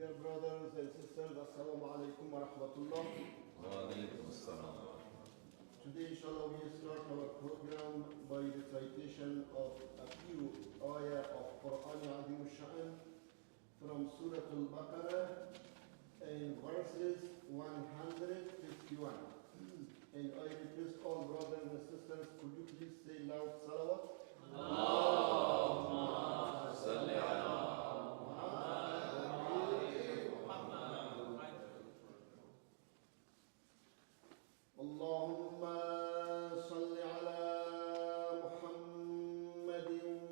Dear brothers and sisters, Assalamu alaikum wa rahmatullah. Wa alaikum assalam. Today, inshallah, we start our program by recitation of a few ayah of Quran Azim Sha'an from Surah Al-Baqarah in verses 151. And I request all brothers and sisters, could you please say loud salawat? Allahumma salli ala اللهم صل على محمد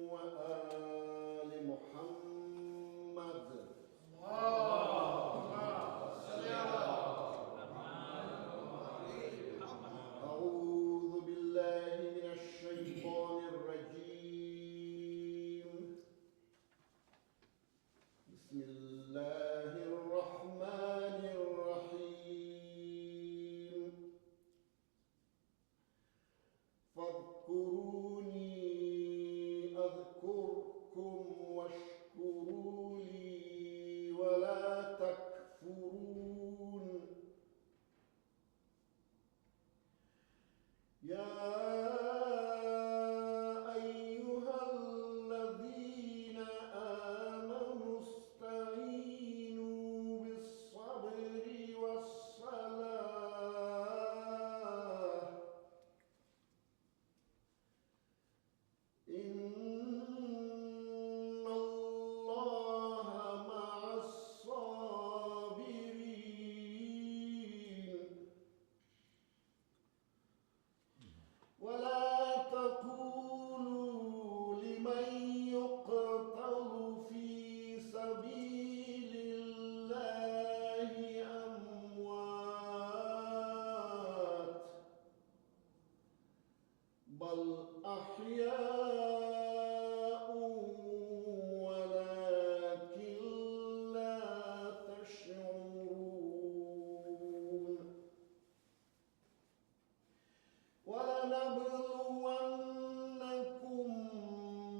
وآل محمد. أعوذ بالله من الشيطان الرجيم. بسم الله الرحمن الرحيم. فاذكروني أذكركم واشكروا لي ولا تكفرون. يا أيها الذين آمنوا استعينوا بالصبر والصلاة إن الله مع الصابرين. ولا تقولوا لمن يقتل في سبيل الله أموات بل أحياء ولكن لا تشعرون. ولنبلونكم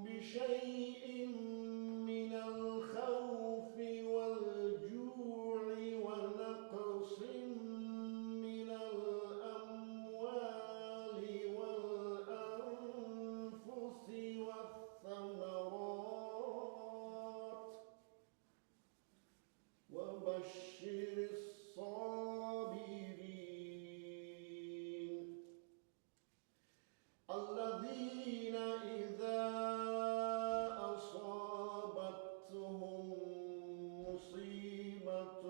بشيء من الخوف والجوع ونقص من الأموال والأنفس والثمرات وبشر الصابرين الذين إذا أصابتهم مصيبة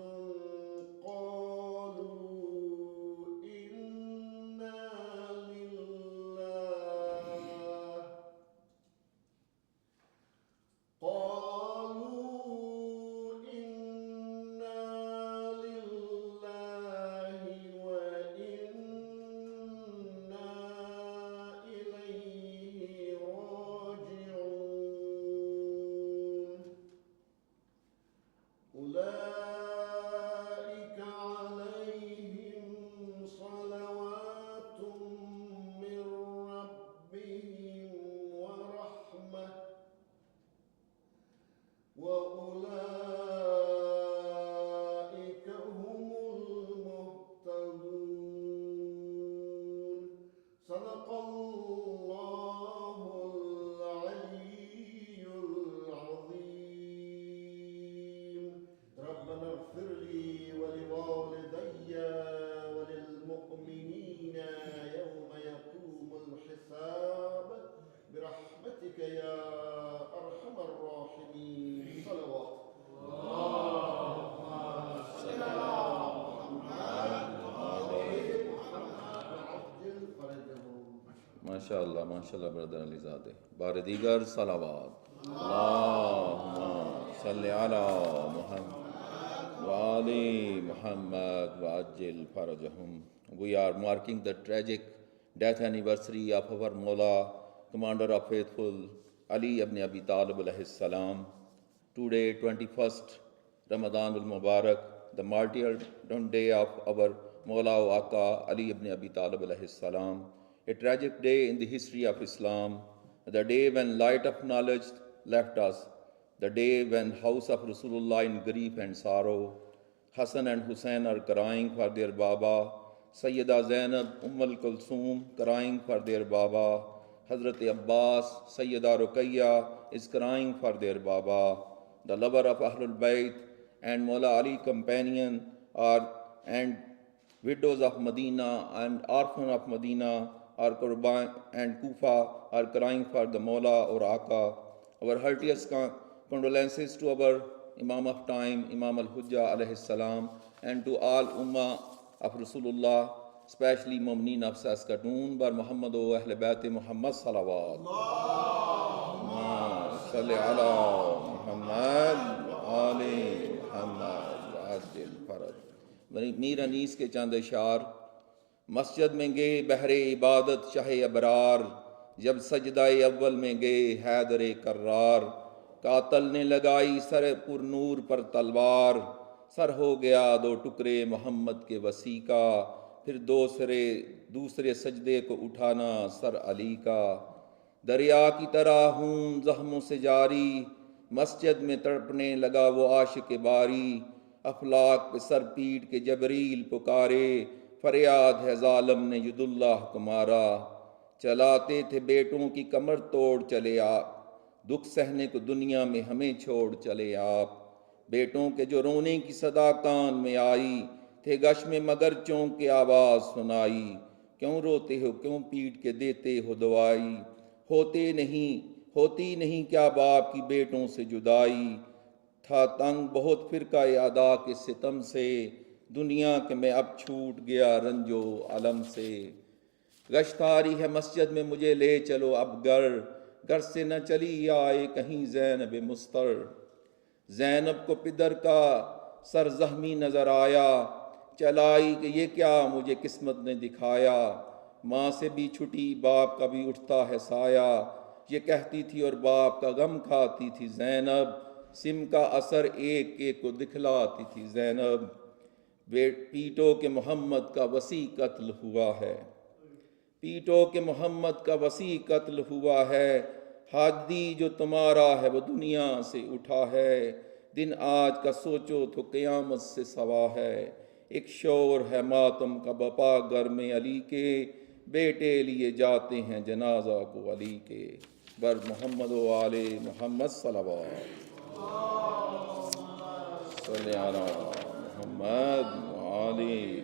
قالوا إنا لله وإنا إليه راجعون. أولئك عليهم صلوات من ربهم ورحمة وأولئك هم المهتدون. صدق الله العلي العظيم. ربنا اغفر لي ولوالدي وللمؤمنين يوم يقوم الحساب برحمتك يا أرحم الراحمين. صلوات. MashaAllah, brother Alizade. Baradigar salawat. Allahumma salli ala Muhammad wa ali Muhammad wa ajil farajahum. We are marking the tragic death anniversary of our Mawla, Commander of Faithful, Ali ibn Abi Talib alayhi salam. Today, 21st Ramadan al-Mubarak, the martyrdom day of our Mawla wa Aka Ali ibn Abi Talib alayhi salam. A tragic day in the history of Islam, the day when light of knowledge left us, the day when house of Rasulullah in grief and sorrow, Hassan and Hussein are crying for their Baba, Sayyida Zainab, Kulthum crying for their Baba, Hazrat Abbas, Sayyida Ruqayya is crying for their Baba, the lover of Ahlul Bayt and Mawla Ali companion are and widows of Medina and orphan of Medina are Qurban and Kufa are crying for the Mawla or Aka. Our heartiest condolences to our Imam of time, Imam al-Hujjah alayhi salam, and to all Ummah of Rasulullah, especially Mu'mineen of Saskatoon, bar Muhammad o Ahl Bayt Muhammad salawat. Allahumma salli ala Muhammad wa ali Muhammad wa ajil faraj. میر انیس کے چند اشعار. مسجد میں گئے بحر عبادت شاہ ابرار، جب سجدہ اول میں گئے حیدر کرار، قاتل نے لگائی سر پر نور پر تلوار، سر ہو گیا دو ٹکڑے محمد کے وسیع کا، پھر دوسرے سجدے کو اٹھانا سر علی کا، دریا کی طرح ہوں زخموں سے جاری، مسجد میں تڑپنے لگا وہ عاشق باری، افلاک پہ سر پیٹ کے جبریل پکارے، فریاد ہے ظالم نے ید اللہ کو مارا، چلاتے تھے بیٹوں کی کمر توڑ چلے آپ، دکھ سہنے کو دنیا میں ہمیں چھوڑ چلے آپ، بیٹوں کے جو رونے کی صدا کان میں آئی، تھے گش میں مگر چونک کے آواز سنائی، کیوں روتے ہو کیوں پیٹ کے دیتے ہو دوائی، ہوتی نہیں کیا باپ کی بیٹوں سے جدائی، تھا تنگ بہت فرقہ ادا کے ستم سے، دنیا کے میں اب چھوٹ گیا رنجو علم سے، گشت آری ہے مسجد میں مجھے لے چلو اب گھر سے نہ چلی آئے کہیں زینب مستر، زینب کو پدر کا سر زخمی نظر آیا، چلائی کہ یہ کیا مجھے قسمت نے دکھایا، ماں سے بھی چھٹی باپ کا بھی اٹھتا ہے سایہ، یہ کہتی تھی اور باپ کا غم کھاتی تھی زینب، سم کا اثر ایک ایک کو دکھلاتی تھی زینب، پیٹو کہ محمد کا وسیع قتل ہوا ہے، پیٹو کہ محمد کا وسیع قتل ہوا ہے، حادی جو تمہارا ہے وہ دنیا سے اٹھا ہے، دن آج کا سوچو تو قیامت سے سوا ہے، ایک شور ہے ماتم کا بپا گھر میں علی کے، بیٹے لیے جاتے ہیں جنازہ کو علی کے، بر محمد و آل محمد صلوات صلی علی محمد و آل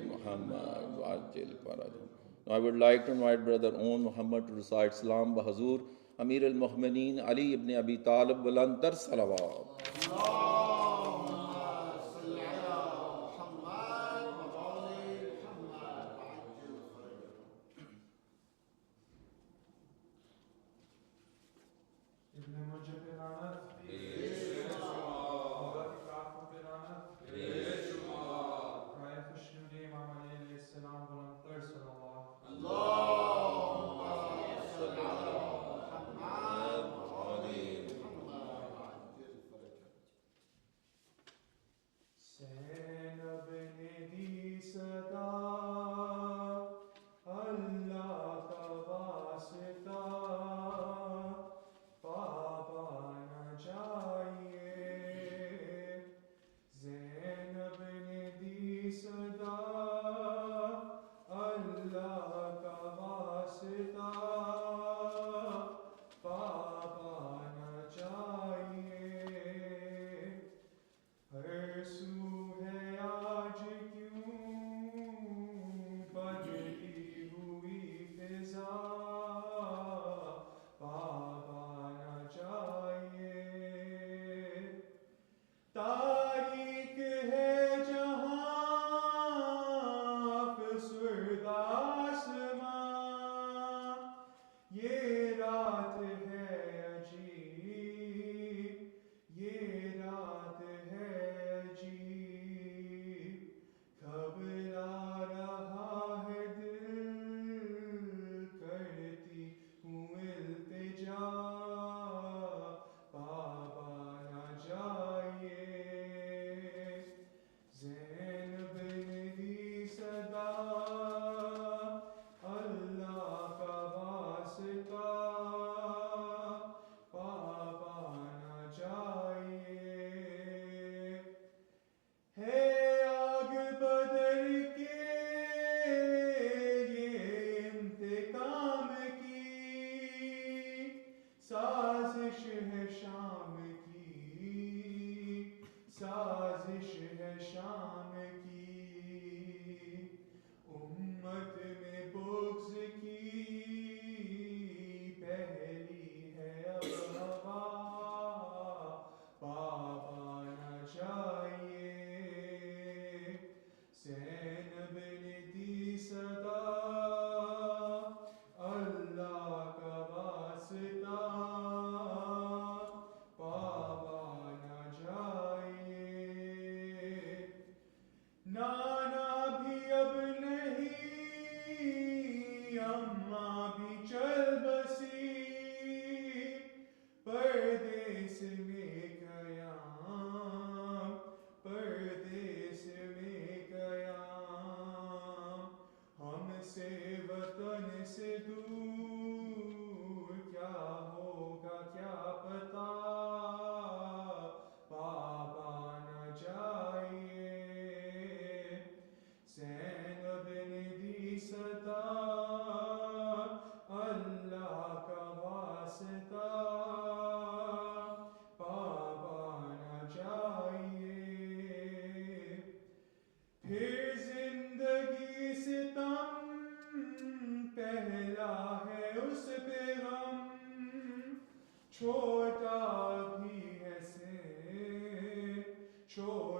محمد وعجل فرجہ. Now I would like to invite Brother Oon Muhammad to recite Salam Bahazur Amir al-Muhmineen Ali ibn Abi Talib Bulantar Salawat.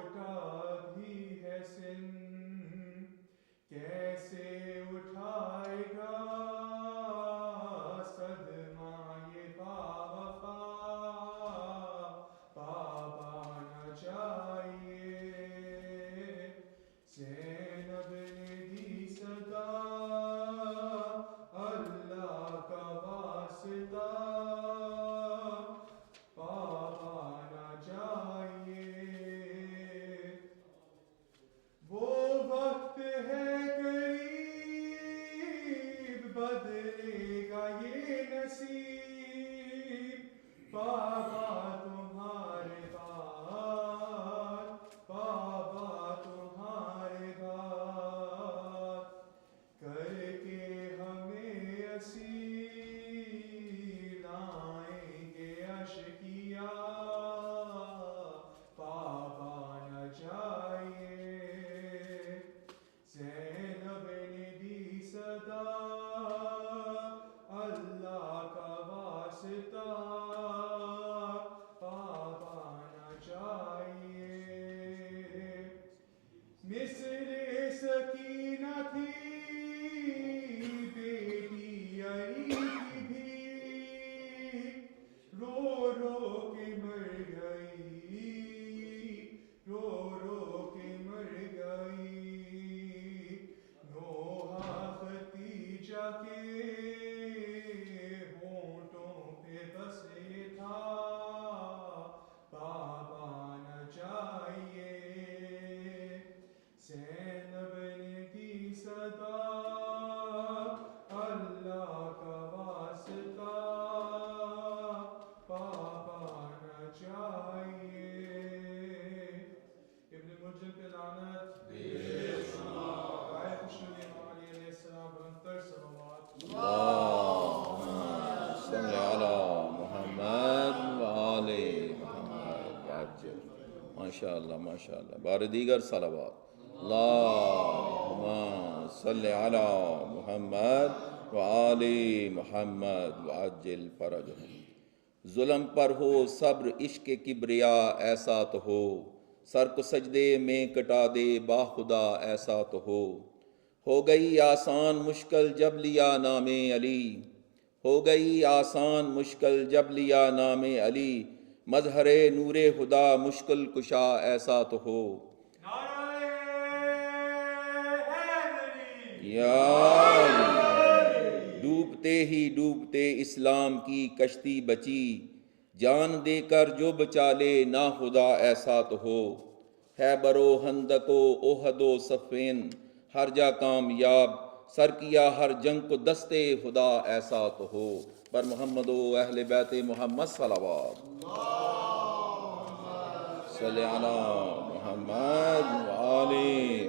چھوٹا بھی ہے سن، کیسے اٹھائے گا صدمہ یہ باوفا، بابا نہ جائیے۔ زینب نے دی صدا، اللہ کا واسطہ، بابا نہ جائیے۔ وہ وقت ہے قریب، بدلے گا یہ نصیب، بابا تمہارے بعد، بابا تمہارے بعد، کر کے ہمیں اسیر لائیں گے اشقیا، بابا نہ جائیے۔ زینب نے دی صدا، اللہ کا واسطہ، بابا نہ جائیے۔ مصر سکینہ تھی بیٹی علی کی بھی، رو رو کے مر گئی، رو رو کے مر گئی۔ نوحہ ختیجہ کے ہونٹوں پہ بس یہ تھا، بابا نہ جائیے۔ زینب نے دی صدا، اللہ کا واسطہ، بابا نہ جائیے۔ ابن ملجم پہ لعنت، غائب خوشنودی امام علی علیہ السلام، بلندتر صلوات۔ اللہم صلی علی محمد وآل محمد وعجل۔ ماشاءاللہ ماشاءاللہ، بار دیگر صلوات۔ اللہم صلی علی محمد وآل محمد وعجل فرجہم۔ ظلم پر ہو صبر عشق کبریا ایسا تو سر کو سجدے میں کٹا دے با خدا ایسا تو ہو گئی آسان مشکل جب لیا نام علی، ہو گئی آسان مشکل جب لیا نام علی، مظہر نور خدا مشکل کشا ایسا تو نعرہ حیدری، یا علی۔ ڈوبتے ہی ڈوبتے اسلام کی کشتی بچی، جان دے کر جو بچا لے نا خدا ایسا تو خیبر و خندق و احد و صفین ہر جا کامیاب، سر کیا ہر جنگ کو دستے خدا ایسا تو پر محمد و اہل بیت محمد صلوات۔ صلی علی محمد وآل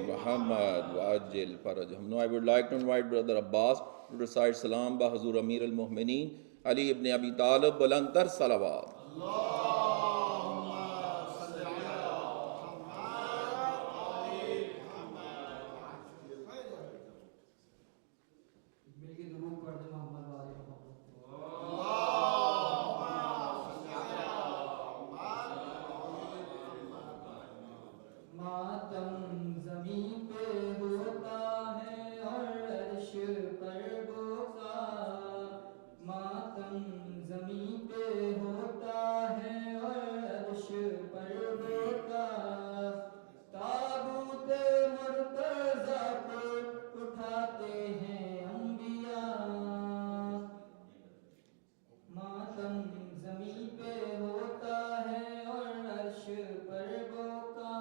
محمد وعجل فرجہم۔ Now I would like to invite Brother Abbas to recite Salam by Hazur Amir al-Mu'mineen Ali ibn Abi Talib Bulandar Salawat. مل کے درود پڑھ دیں محمد والے محمد۔ ماتم زمین پہ ہوتا ہے اور عرش پر بوکا، ماتم زمین پہ ہوتا ہے اور عرش پر بوکا، تابوت مرتضیٰ کو اٹھاتے ہیں انبیاء، ماتم زمین پہ ہوتا ہے اور عرش پر بوکا،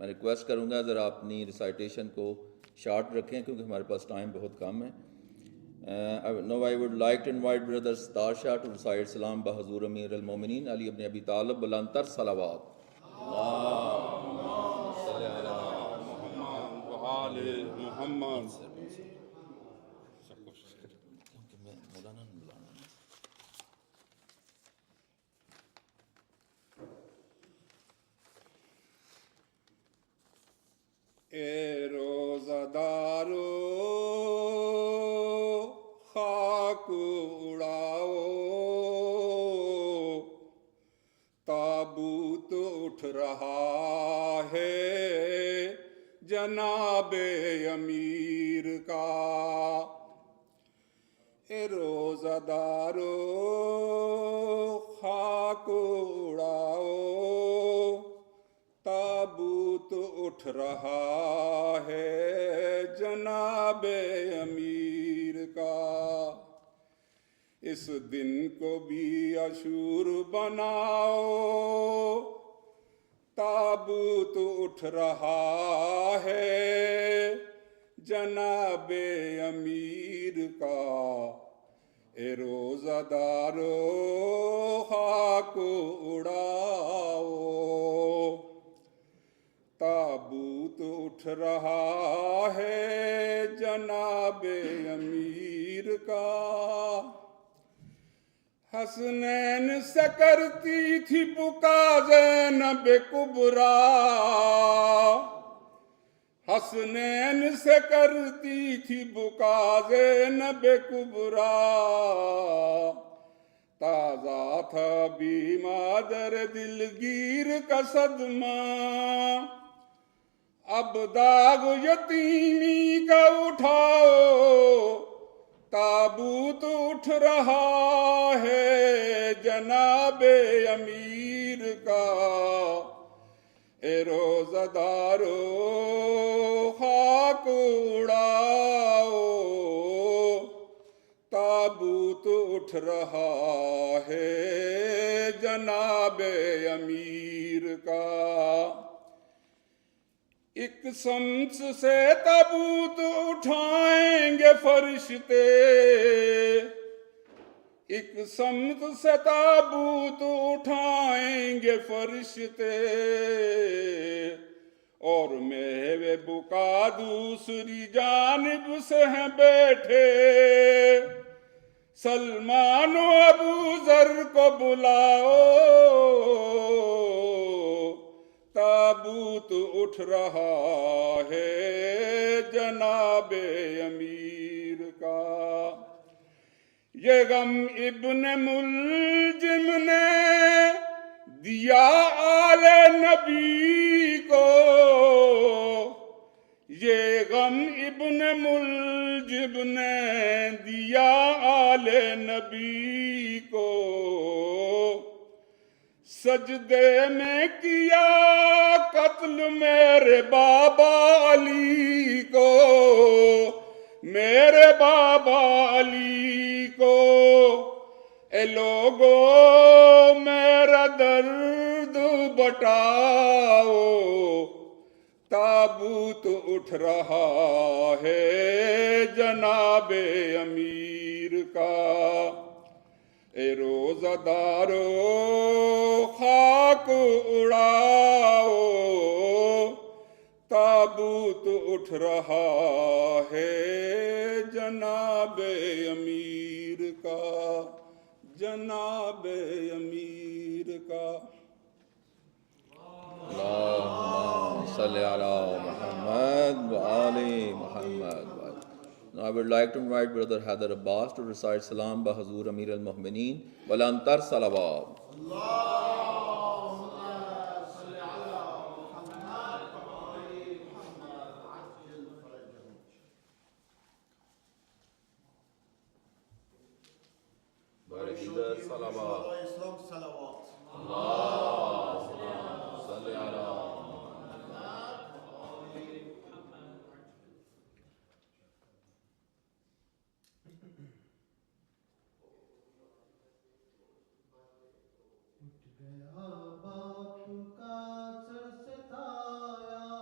میں ریکویسٹ کروں گا ذرا اپنی ریسائٹیشن کو شارٹ رکھیں کیونکہ ہمارے پاس ٹائم بہت کم ہے. Now I would like to invite Brother Star Shah to recite Salam Bahazur Amir al-Mu'mineen Ali ibn Abi Talib Balantar Salawat. محمد اے روزہ دارو خاک اڑاؤ تابوت اٹھ رہا ہے جناب امیر کا. اے روزہ دارو خاک اڑاؤ تابوت اٹھ رہا ہے جناب امیر کا. اس دن کو بھی عاشور بناؤ تابوت اٹھ رہا ہے جناب امیر کا. اے روزہ دارو خاک اڑاؤ تابوت اٹھ رہا ہے جناب امیر کا. حسنین سے کرتی تھی پکار زینب کبریٰ حسنین سے کرتی تھی بکا زینب کبریٰ تازہ تھا بھی مادر دلگیر کا صدمہ اب داغ یتیمی کا اٹھاؤ تابوت اٹھ رہا ہے جناب امیر کا. اے روزہ دارو خاک اڑاؤ تابوت اٹھ رہا ہے جناب امیر کا. ایک سمت سے تابوت اٹھائیں گے فرشتے ایک سمت سے تابوت اٹھائیں گے فرشتے اور میوے بکا دوسری جانب سے ہیں بیٹھے. سلمان و ابو ذر کو بلاؤ تابوت اٹھ رہا ہے جناب امیر کا. یہ غم ابن ملجم نے دیا آل نبی کو یہ غم ابن ملجم نے دیا آل نبی کو. سجدے میں کیا قتل میرے بابا علی کو میرے بابا علی کو. اے لوگو میرا درد بٹاؤ تابوت اٹھ رہا ہے جناب امیر کا. اے روزہ دارو خاک اڑاؤ تابوت اٹھ رہا ہے جناب امیر کا جناب امیر کا. اللہم صلی علی محمد وآل محمد. Now I would like to invite Brother Haider Abbas to recite Salam Bahazur Amir al-Mu'mineen Walantar Salawat. باپ کا سر سے سایہ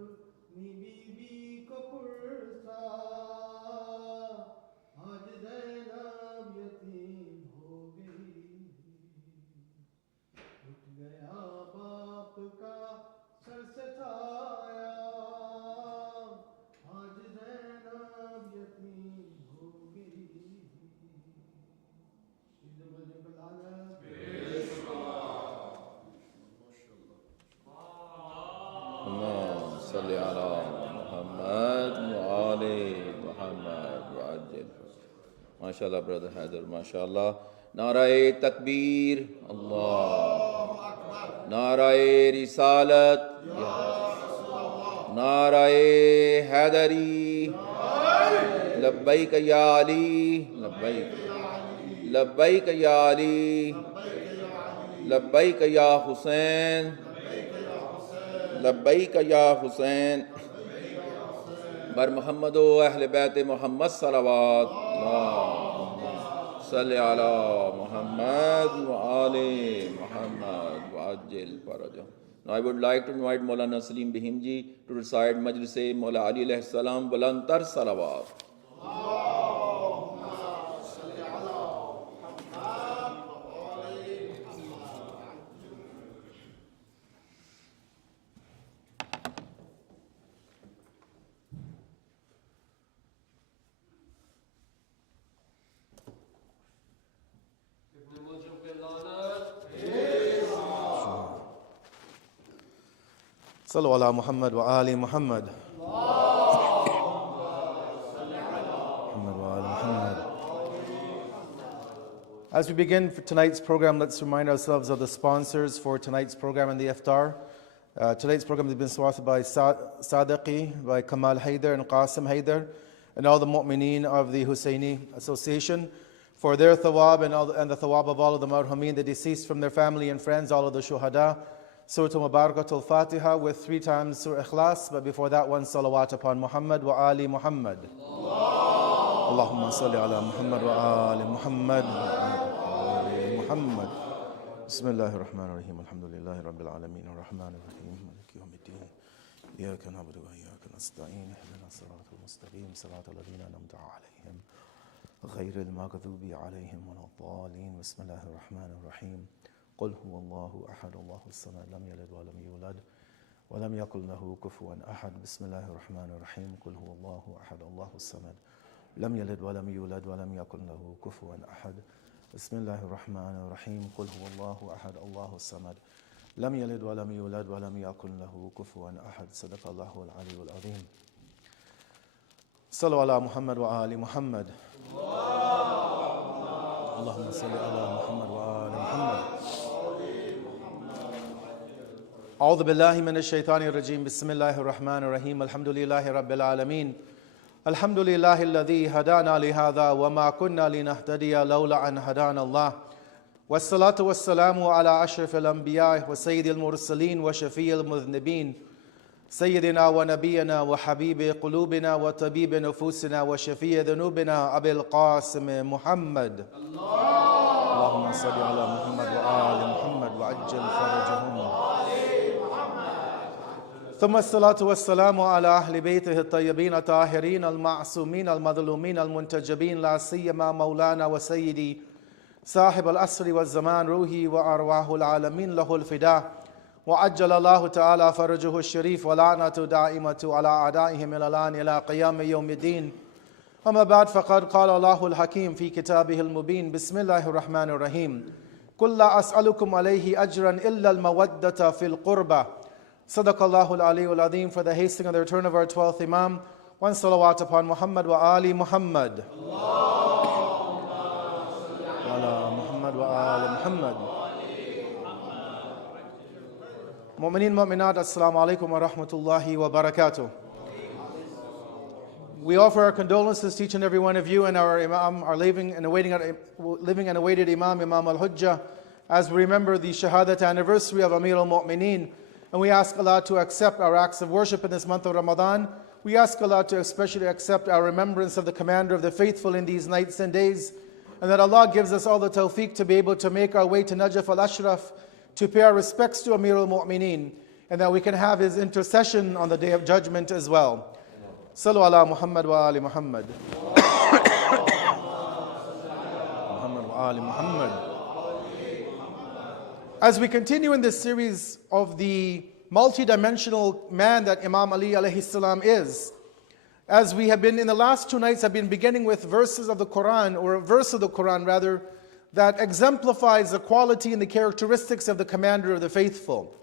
अपनी बीबी को पुरसा आज ज़ैनब यतीम हो गई उठ गया बाप का सर से साया आज ज़ैनब यतीम हो गई इधर मुझे बुलाना اللهم صل على محمد وآل محمد وعجل. MashaAllah, brother Haider, MashaAllah. Narae Takbir, Allah. Narae Risalat, Narae Haidari, Labbaik Ya Ali, Labbaik. Labbaik Ya Ali, Labbaik Ya Hussein, لبیک یا حسین بر محمد و اہل بیت محمد صلوات اللہم صلی علی محمد و آل محمد وعجل فرجہ. Now I would like to invite Maulana Salim Bhimji to recite Majlis Maula Ali alayhi salam Bulantar Salawat. صلوا على محمد وآل محمد. As we begin for tonight's program, let's remind ourselves of the sponsors for tonight's program and the iftar. Tonight's program has been sponsored by Sadiqi, by Kamal Haider and Qasim Haider, and all the mu'mineen of the Husseini Association for their thawab and the thawab of all of the marhumin, the deceased from their family and friends, all of the shuhada. Surah Mubarakatul Fatiha with 3 times Surah Ikhlas, but before that one salawat upon Muhammad wa Ali Muhammad. Allahumma salli ala Muhammad wa Ali Muhammad wa Ali Muhammad. Bismillahir Rahmanir Rahim. Alhamdulillahi Rabbil Alameen. Ar-Rahmanir Rahim. Maliki Yawmiddin. Iyyaka na'budu wa iyyaka nasta'in. Ihdina as-siratal mustaqim. Siratal ladhina an'amta 'alayhim. Ghayril maghdubi 'alayhim waladdallin. Bismillahir Rahmanir Rahim. قل هو الله أحد الله الصمد لم يلد ولم يولد ولم يكن له كفوا أحد. بسم الله الرحمن الرحيم. قل هو الله أحد الله الصمد لم يلد ولم يولد ولم يكن له كفوا أحد. بسم الله الرحمن الرحيم. قل هو الله أحد الله الصمد لم يلد ولم يولد ولم يكن له كفوا أحد. صدق الله العلي العظيم. صلوا على محمد وآل محمد. اللهم صل على محمد وآل محمد. أعوذ بالله من الشيطان الرجيم. بسم الله الرحمن الرحيم. الحمد لله رب العالمين. الحمد لله الذي هدانا لهذا وما كنا لنهتدي لولا أن هدانا الله. والصلاة والسلام على أشرف الأنبياء وسيد المرسلين وشفيع المذنبين سيدنا ونبينا وحبيب قلوبنا وطبيب نفوسنا وشفيع ذنوبنا أبي القاسم محمد. اللهم صل على محمد وآل محمد وعجل فرجهم. ثم الصلاة والسلام على أهل بيته الطيبين الطاهرين المعصومين المظلومين المنتجبين لا سيما مولانا وسيدي صاحب العصر والزمان روحي وأرواح العالمين له الفداء وعجل الله تعالى فرجه الشريف ولعنة دائمة على أعدائهم إلى قيام يوم الدين. أما بعد فقد قال الله الحكيم في كتابه المبين. بسم الله الرحمن الرحيم. قل لا أسألكم عليه أجرا إلا المودة في القربى. صدق الله العلي العظيم. For the hastening of the return of our 12th Imam, one salawat upon Muhammad wa Ali Muhammad. Ala Muhammad wa Ali Muhammad. Mu'mineen, mu'minat, assalamu alaikum wa rahmatullahi wa barakatuh. We offer our condolences to each and every one of you and our Imam, our living and awaited Imam al-Hujjah, as we remember the Shahadat anniversary of Amir al-Mu'mineen. And we ask Allah to accept our acts of worship in this month of Ramadan. We ask Allah to especially accept our remembrance of the Commander of the Faithful in these nights and days. And that Allah gives us all the tawfiq to be able to make our way to Najaf al-Ashraf, to pay our respects to Amir al-Mu'mineen. and that we can have his intercession on the day of judgment as well. Sallu ala Muhammad wa ali Muhammad. Muhammad wa ali Muhammad. As we continue in this series of the multidimensional man that Imam Ali alayhi salam is, as we have been in the last 2 nights, have been beginning with verses of the Quran, or a verse of the Quran rather, that exemplifies the quality and the characteristics of the commander of the faithful.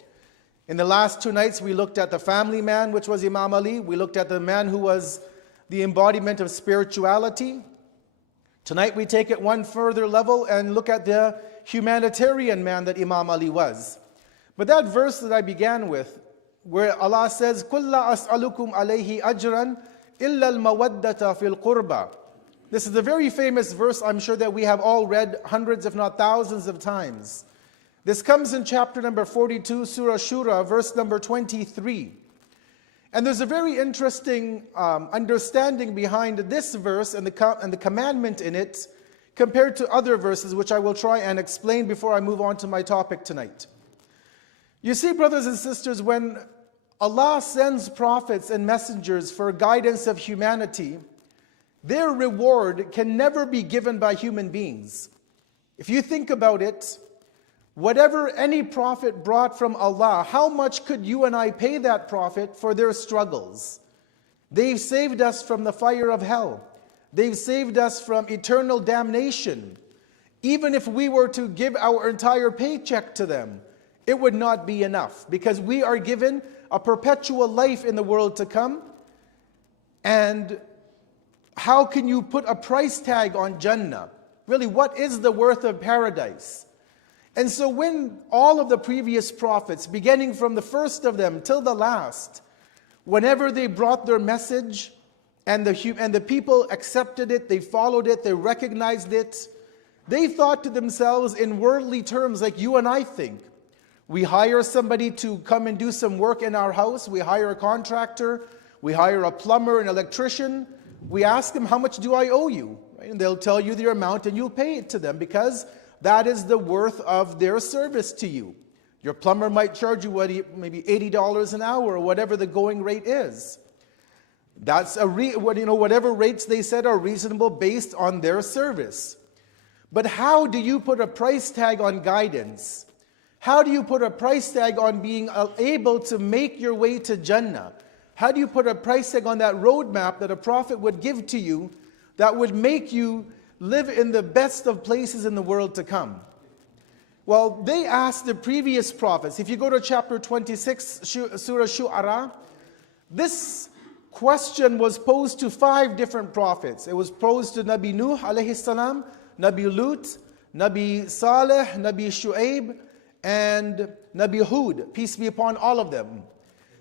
In the last 2 nights, we looked at the family man, which was Imam Ali. We looked at the man who was the embodiment of spirituality. Tonight, we take it one further level and look at the humanitarian man that Imam Ali was. But that verse that I began with, where Allah says, قُلْ لَا أَسْأَلُكُمْ عَلَيْهِ أَجْرًا إِلَّا الْمَوَدَّةَ فِي الْقُرْبَى. This is a very famous verse, I'm sure that we have all read hundreds if not thousands of times. This comes in chapter number 42, Surah Shura, verse number 23. And there's a very interesting understanding behind this verse and the commandment in it compared to other verses, which I will try and explain before I move on to my topic tonight. You see, brothers and sisters, when Allah sends prophets and messengers for guidance of humanity, their reward can never be given by human beings. If you think about it, whatever any prophet brought from Allah, how much could you and I pay that prophet for their struggles? They've saved us from the fire of hell. They've saved us from eternal damnation. Even if we were to give our entire paycheck to them, it would not be enough, because we are given a perpetual life in the world to come. And how can you put a price tag on Jannah? Really, what is the worth of paradise? And so when all of the previous prophets, beginning from the first of them till the last, whenever they brought their message and the people accepted it, they followed it, they recognized it, they thought to themselves in worldly terms like you and I think. We hire somebody to come and do some work in our house. We hire a contractor. We hire a plumber, an electrician. We ask them, how much do I owe you? Right? And they'll tell you the amount and you'll pay it to them, because that is the worth of their service to you. Your plumber might charge you maybe $80 an hour or whatever the going rate is. That's whatever rates they said are reasonable based on their service. But how do you put a price tag on guidance? How do you put a price tag on being able to make your way to Jannah? How do you put a price tag on that roadmap that a prophet would give to you that would make you live in the best of places in the world to come? Well, they asked the previous prophets. If you go to chapter 26, Surah Shu'ara, this question was posed to 5 different prophets. It was posed to Nabi Nuh alayhi salam, Nabi Lut, Nabi Saleh, Nabi Shu'aib, and Nabi Hud, peace be upon all of them.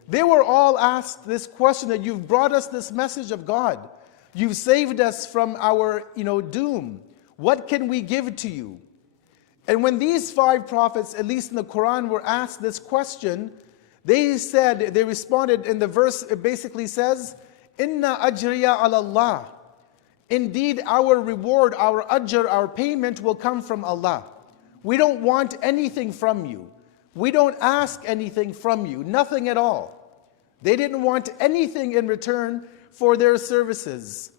They were all asked this question, that you've brought us this message of God. You've saved us from our doom. What can we give to you? And when these 5 prophets, at least in the Quran, were asked this question, they responded in the verse, it basically says, Inna ajriya ala Allah. Indeed, our reward, our ajr, our payment will come from Allah. We don't want anything from you. We don't ask anything from you, nothing at all. They didn't want anything in return for their services.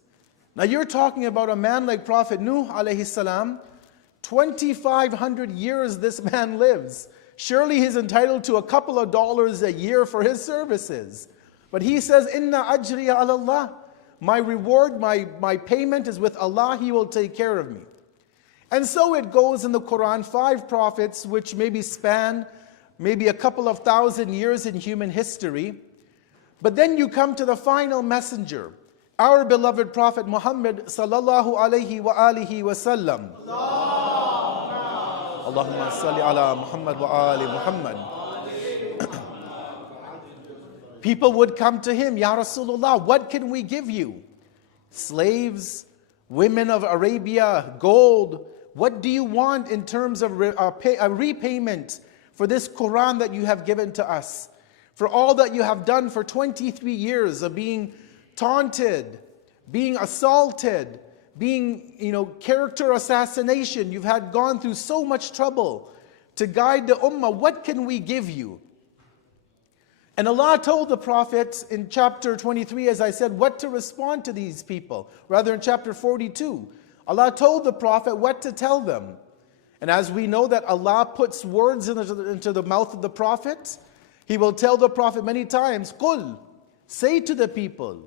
Now you're talking about a man like Prophet Nuh alayhi salam. 2,500 years this man lives. Surely he's entitled to a couple of dollars a year for his services. But he says, Inna ajriya ala Allah. My reward, my payment is with Allah. He will take care of me. And so it goes in the Quran, 5 prophets which maybe span maybe a couple of thousand years in human history. But then you come to the final messenger, our beloved Prophet Muhammad sallallahu alayhi wa alihi wa sallam. Allahumma salli ala Muhammad wa ali Muhammad. People would come to him, Ya Rasulullah, what can we give you? Slaves, women of Arabia, gold. What do you want in terms of a repayment for this Quran that you have given to us? For all that you have done for 23 years of being taunted, being assaulted, being, character assassination. You've gone through so much trouble to guide the ummah. What can we give you? And Allah told the Prophet in chapter 23, as I said, what to respond to these people. Rather, in chapter 42, Allah told the Prophet what to tell them. And as we know that Allah puts words into the mouth of the Prophet, He will tell the Prophet many times, Qul, say to the people.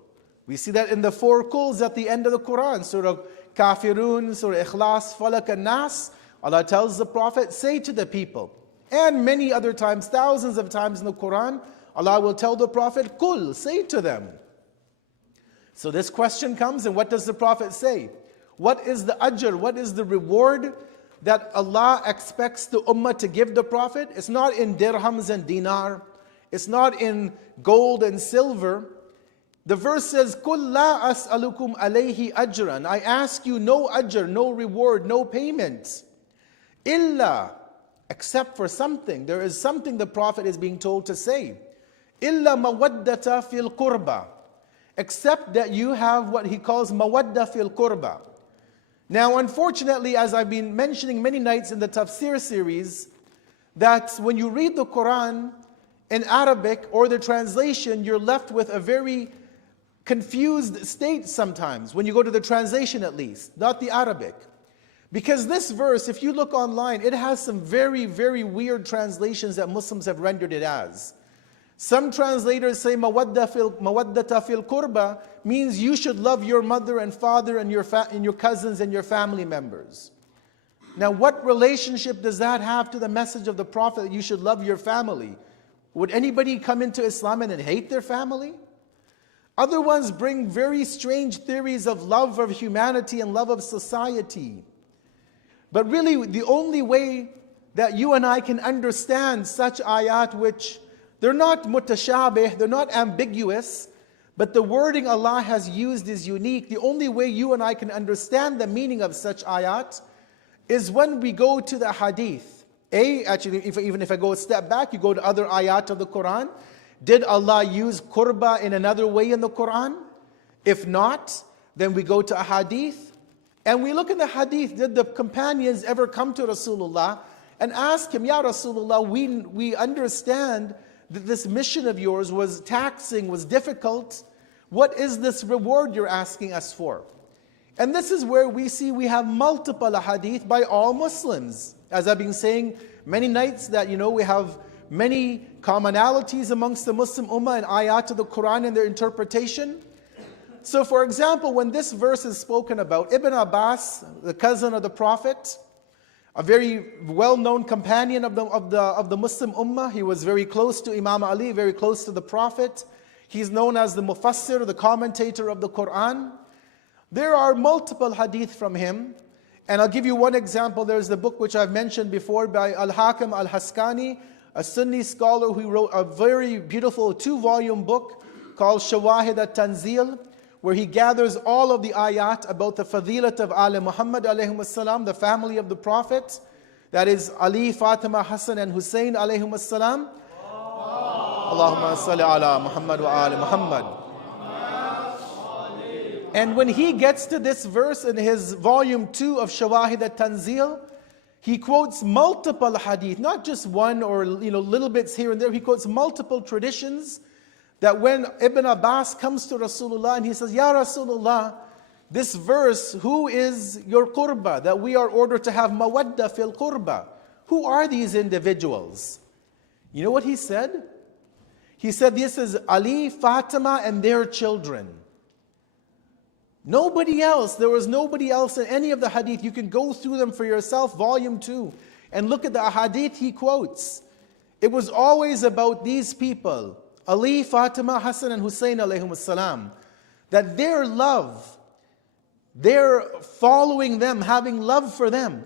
We see that in the 4 quls at the end of the Quran, Surah Kafirun, Surah Ikhlas, Falak and Nas. Allah tells the Prophet, say to the people. And many other times, thousands of times in the Quran, Allah will tell the Prophet, Qul, say to them. So this question comes, and what does the Prophet say? What is the ajr, what is the reward that Allah expects the ummah to give the Prophet? It's not in dirhams and dinar. It's not in gold and silver. The verse says, قُلْ لَا أَسْأَلُكُمْ عَلَيْهِ أَجْرًا. I ask you no ajr, no reward, no payment. Illa, except for something. There is something the Prophet is being told to say. Illa mawaddata fil qurba. Except that you have what he calls mawadda fil qurba. Now, unfortunately, as I've been mentioning many nights in the tafsir series, that when you read the Quran in Arabic or the translation, you're left with a very confused state sometimes, when you go to the translation at least, not the Arabic. Because this verse, if you look online, it has some very, very weird translations that Muslims have rendered it as. Some translators say mawaddata fil qurba means you should love your mother and father and your cousins and your family members. Now, what relationship does that have to the message of the Prophet that you should love your family? Would anybody come into Islam and hate their family? Other ones bring very strange theories of love of humanity and love of society. But really, the only way that you and I can understand such ayat, which they're not mutashabih, they're not ambiguous, but the wording Allah has used is unique. The only way you and I can understand the meaning of such ayat is when we go to the hadith. Actually, even if I go a step back, you go to other ayat of the Quran. Did Allah use qurba in another way in the Quran? If not, then we go to a hadith. And we look in the hadith, did the companions ever come to Rasulullah and ask him, Ya Rasulullah, we understand that this mission of yours was taxing, was difficult. What is this reward you're asking us for? And this is where we see we have multiple hadith by all Muslims. As I've been saying many nights that, we have many commonalities amongst the Muslim ummah and ayat of the Quran and their interpretation. So for example, when this verse is spoken about, Ibn Abbas, the cousin of the Prophet, a very well-known companion of the Muslim Ummah. He was very close to Imam Ali, very close to the Prophet. He's known as the Mufassir, the commentator of the Quran. There are multiple hadith from him. And I'll give you one example. There's the book which I've mentioned before by Al-Hakim Al-Haskani, a Sunni scholar who wrote a very beautiful 2-volume book called Shawahid At-Tanzil, where he gathers all of the ayat about the fadilat of Ali Muhammad alayhim as-salam, the family of the Prophet. That is Ali, Fatima, Hassan and Hussein alayhim as-salam. Allahumma salli ala Muhammad wa ali Muhammad. And when he gets to this verse in his volume 2 of Shawahid At-Tanzil, he quotes multiple hadith, not just one or little bits here and there. He quotes multiple traditions that when Ibn Abbas comes to Rasulullah and he says, Ya Rasulullah, this verse, who is your qurba, that we are ordered to have mawadda fil qurba? Who are these individuals? You know what he said? He said, this is Ali, Fatima, and their children. Nobody else. There was nobody else in any of the hadith. You can go through them for yourself, volume 2, and look at the hadith he quotes. It was always about these people, Ali, Fatima, Hassan and Hussein alayhim as-salam, that their love, their following them, having love for them,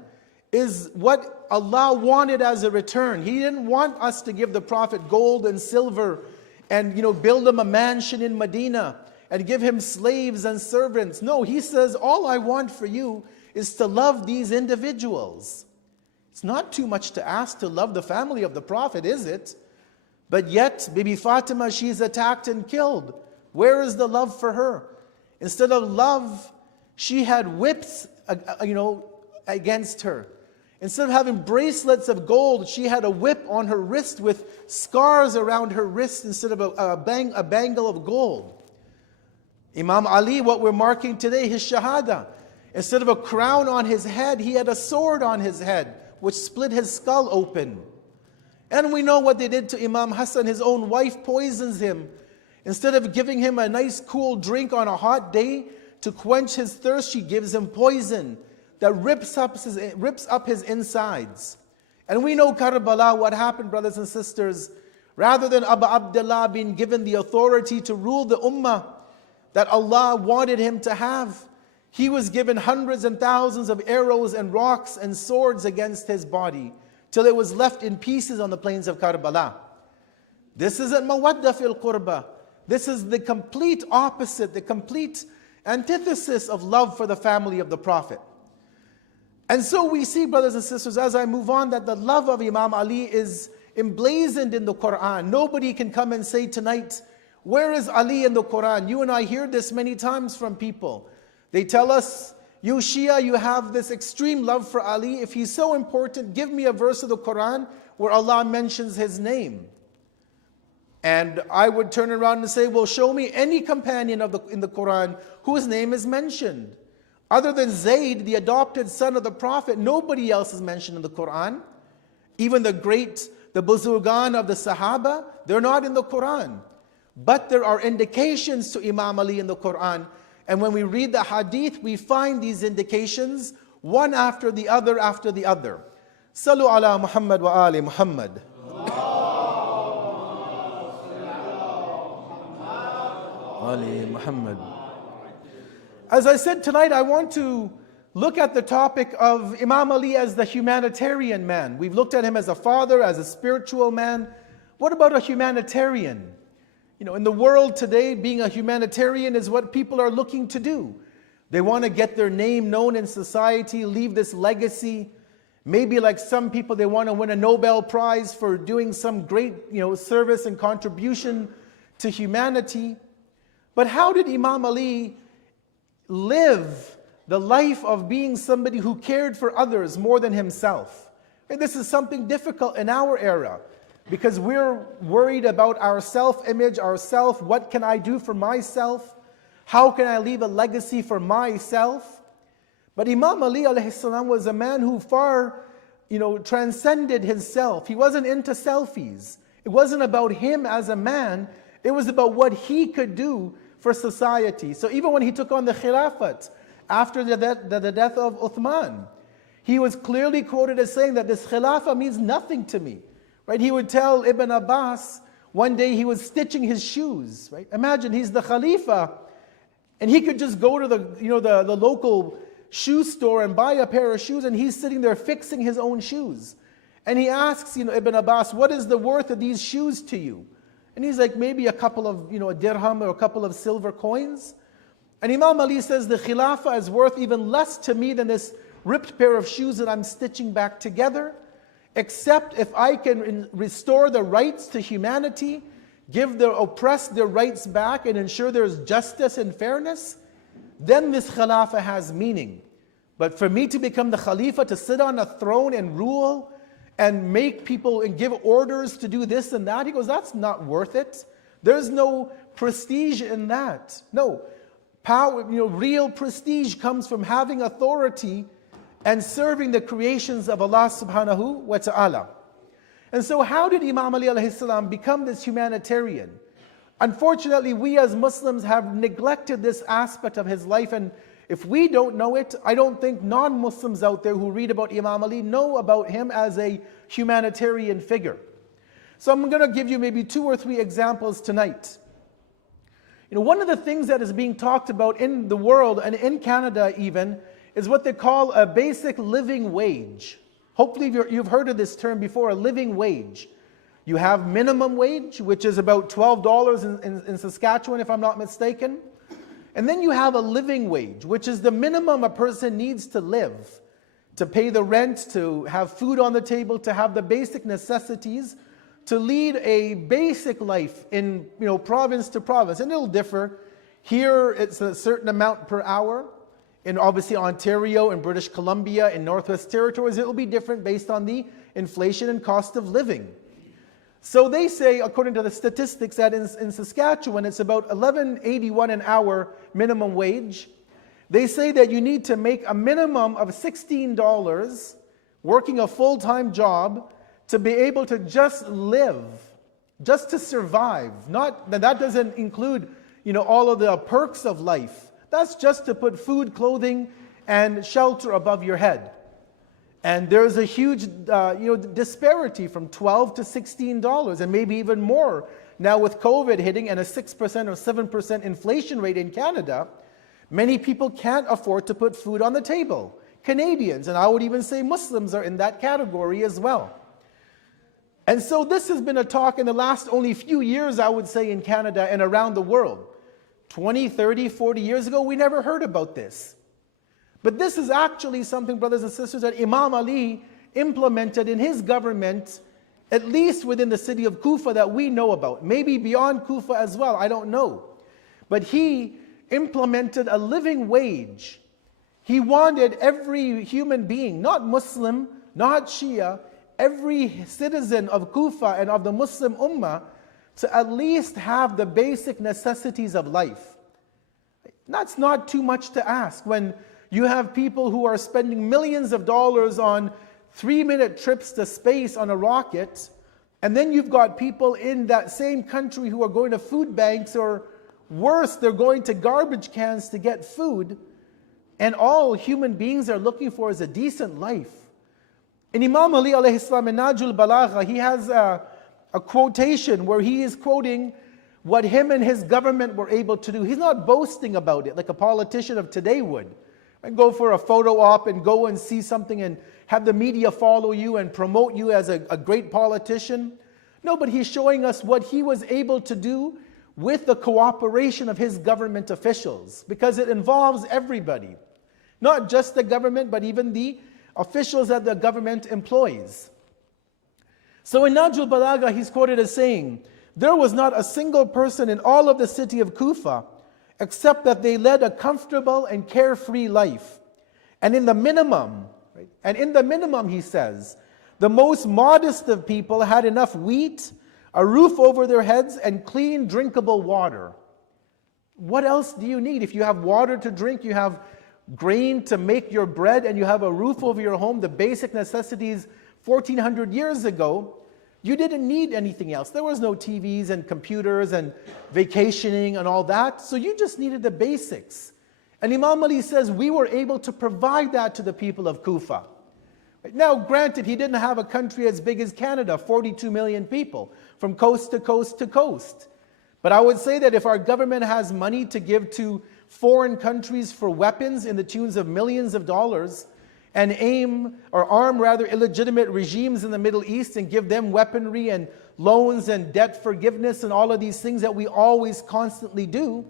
is what Allah wanted as a return. He didn't want us to give the Prophet gold and silver and build him a mansion in Medina and give him slaves and servants. No, he says, all I want for you is to love these individuals. It's not too much to ask to love the family of the Prophet, is it? But yet, Bibi Fatima, she's attacked and killed. Where is the love for her? Instead of love, she had whips, against her. Instead of having bracelets of gold, she had a whip on her wrist with scars around her wrist instead of a bangle of gold. Imam Ali, what we're marking today, his shahada. Instead of a crown on his head, he had a sword on his head, which split his skull open. And we know what they did to Imam Hassan. His own wife poisons him. Instead of giving him a nice cool drink on a hot day to quench his thirst, she gives him poison that rips up his insides. And we know Karbala, what happened, brothers and sisters. Rather than Abu Abdullah being given the authority to rule the ummah that Allah wanted him to have, he was given hundreds and thousands of arrows and rocks and swords against his body, till it was left in pieces on the plains of Karbala. This isn't mawadda fil qurba. This is the complete opposite, the complete antithesis of love for the family of the Prophet. And so we see, brothers and sisters, as I move on, that the love of Imam Ali is emblazoned in the Quran. Nobody can come and say tonight, where is Ali in the Quran? You and I hear this many times from people. They tell us, you Shia, you have this extreme love for Ali. If he's so important, give me a verse of the Quran where Allah mentions his name. And I would turn around and say, well, show me any companion in the Quran whose name is mentioned. Other than Zayd, the adopted son of the Prophet, nobody else is mentioned in the Quran. Even the Buzurgan of the Sahaba, they're not in the Quran. But there are indications to Imam Ali in the Quran. And when we read the hadith, we find these indications one after the other after the other. Sallu ala Muhammad wa ali Muhammad. Ali Muhammad. As I said tonight, I want to look at the topic of Imam Ali as the humanitarian man. We've looked at him as a father, as a spiritual man. What about a humanitarian? You know, in the world today, being a humanitarian is what people are looking to do. They want to get their name known in society, leave this legacy. Maybe like some people, they want to win a Nobel Prize for doing some great, service and contribution to humanity. But how did Imam Ali live the life of being somebody who cared for others more than himself? And this is something difficult in our era because we're worried about our self-image, what can I do for myself? How can I leave a legacy for myself? But Imam Ali alayhi salam was a man who far, transcended himself. He wasn't into selfies. It wasn't about him as a man. It was about what he could do for society. So even when he took on the Khilafat after the death of Uthman, he was clearly quoted as saying that this Khilafah means nothing to me. Right? He would tell Ibn Abbas, one day he was stitching his shoes. Right? Imagine he's the Khalifa, and he could just go to the local shoe store and buy a pair of shoes, and he's sitting there fixing his own shoes. And he asks, Ibn Abbas, what is the worth of these shoes to you? And he's like, maybe a couple of, a dirham or a couple of silver coins. And Imam Ali says, the Khilafah is worth even less to me than this ripped pair of shoes that I'm stitching back together, except if I can restore the rights to humanity, give the oppressed their rights back, and ensure there's justice and fairness, then this Khilafah has meaning. But for me to become the Khalifa, to sit on a throne and rule, and make people and give orders to do this and that, he goes, that's not worth it. There's no prestige in that. No, power, real prestige comes from having authority and serving the creations of Allah subhanahu wa ta'ala. And so how did Imam Ali alayhi salam become this humanitarian? Unfortunately, we as Muslims have neglected this aspect of his life, and if we don't know it, I don't think non-Muslims out there who read about Imam Ali know about him as a humanitarian figure. So I'm going to give you maybe 2 or 3 examples tonight. One of the things that is being talked about in the world, and in Canada even, is what they call a basic living wage. Hopefully you've heard of this term before, a living wage. You have minimum wage, which is about $12 in Saskatchewan, if I'm not mistaken. And then you have a living wage, which is the minimum a person needs to live, to pay the rent, to have food on the table, to have the basic necessities, to lead a basic life in province to province. And it'll differ. Here it's a certain amount per hour. In obviously Ontario and British Columbia and Northwest Territories, it will be different based on the inflation and cost of living. So they say, according to the statistics, that in Saskatchewan, it's about $11.81 an hour minimum wage. They say that you need to make a minimum of $16 working a full-time job to be able to just live, just to survive. That doesn't include, all of the perks of life. That's just to put food, clothing, and shelter above your head. And there's a huge, disparity from $12 to $16, and maybe even more. Now with COVID hitting and a 6% or 7% inflation rate in Canada, many people can't afford to put food on the table. Canadians, and I would even say Muslims, are in that category as well. And so this has been a talk in the last only few years, I would say, in Canada and around the world. 20, 30, 40 years ago, we never heard about this. But this is actually something, brothers and sisters, that Imam Ali implemented in his government, at least within the city of Kufa, that we know about. Maybe beyond Kufa as well, I don't know. But he implemented a living wage. He wanted every human being, not Muslim, not Shia, every citizen of Kufa and of the Muslim Ummah to at least have the basic necessities of life. That's not too much to ask when you have people who are spending millions of dollars on 3-minute trips to space on a rocket, and then you've got people in that same country who are going to food banks, or worse, they're going to garbage cans to get food, and all human beings are looking for is a decent life. And Imam Ali alayhi salam in Najul Balagha, he has a quotation where he is quoting what him and his government were able to do. He's not boasting about it like a politician of today would. And go for a photo op and go and see something and have the media follow you and promote you as a great politician. No, but he's showing us what he was able to do with the cooperation of his government officials, because it involves everybody. Not just the government, but even the officials that the government employs. So in Najul Balagha, he's quoted as saying, "There was not a single person in all of the city of Kufa except that they led a comfortable and carefree life. And in the minimum, he says, the most modest of people had enough wheat, a roof over their heads, and clean, drinkable water." What else do you need? If you have water to drink, you have grain to make your bread, and you have a roof over your home, the basic necessities 1400 years ago, you didn't need anything else. There was no TVs and computers and vacationing and all that, so you just needed the basics. And Imam Ali says we were able to provide that to the people of Kufa. Now, granted, he didn't have a country as big as Canada, 42 million people, from coast to coast to coast. But I would say that if our government has money to give to foreign countries for weapons in the tunes of millions of dollars, and arm illegitimate regimes in the Middle East and give them weaponry and loans and debt forgiveness and all of these things that we always constantly do,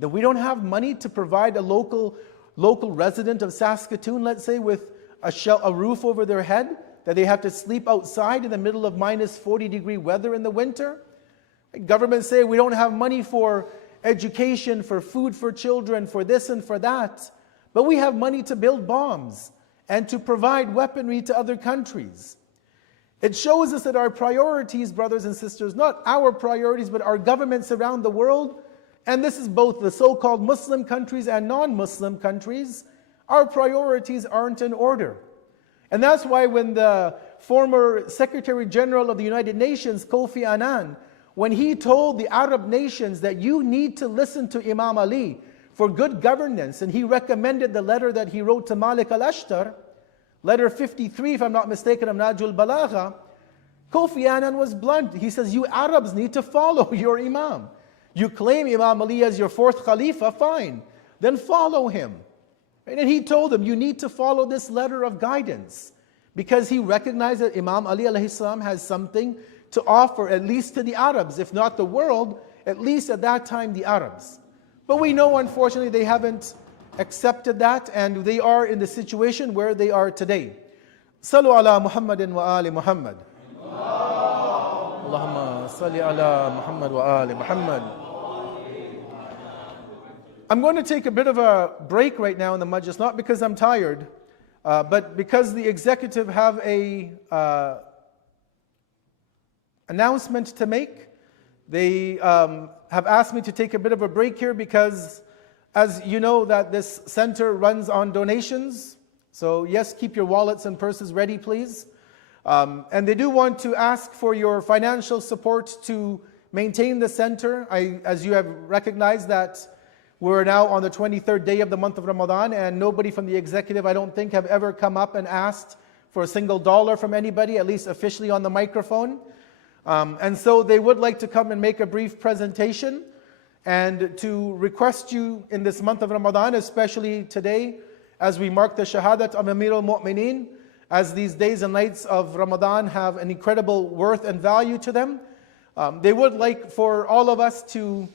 that we don't have money to provide a local resident of Saskatoon, let's say, with a roof over their head, that they have to sleep outside in the middle of minus 40-degree weather in the winter. Governments say we don't have money for education, for food for children, for this and for that. But we have money to build bombs and to provide weaponry to other countries. It shows us that our priorities, brothers and sisters, not our priorities, but our governments around the world, and this is both the so-called Muslim countries and non-Muslim countries, our priorities aren't in order. And that's why when the former Secretary General of the United Nations, Kofi Annan, when he told the Arab nations that you need to listen to Imam Ali for good governance, and he recommended the letter that he wrote to Malik al-Ashtar, letter 53, if I'm not mistaken, of Najul Balagha, Kofi Annan was blunt. He says, you Arabs need to follow your Imam. You claim Imam Ali as your fourth Khalifa, fine. Then follow him. And he told them, you need to follow this letter of guidance, because he recognized that Imam Ali alayhi salam has something to offer, at least to the Arabs, if not the world, at least at that time the Arabs. But we know, unfortunately, they haven't accepted that, and they are in the situation where they are today. Sallu ala Muhammadin wa ali Muhammad. Allahumma salli ala Muhammad wa ali Muhammad. I'm going to take a bit of a break right now in the majlis, not because I'm tired, but because the executive have a announcement to make. They have asked me to take a bit of a break here because, as you know, that this center runs on donations. So yes, keep your wallets and purses ready, please. And they do want to ask for your financial support to maintain the center. As you have recognized that we're now on the 23rd day of the month of Ramadan, and nobody from the executive, I don't think, have ever come up and asked for a single dollar from anybody, at least officially on the microphone. And so they would like to come and make a brief presentation and to request you in this month of Ramadan, especially today, as we mark the Shahadat of Amir al-Mu'mineen, as these days and nights of Ramadan have an incredible worth and value to them. They would like for all of us to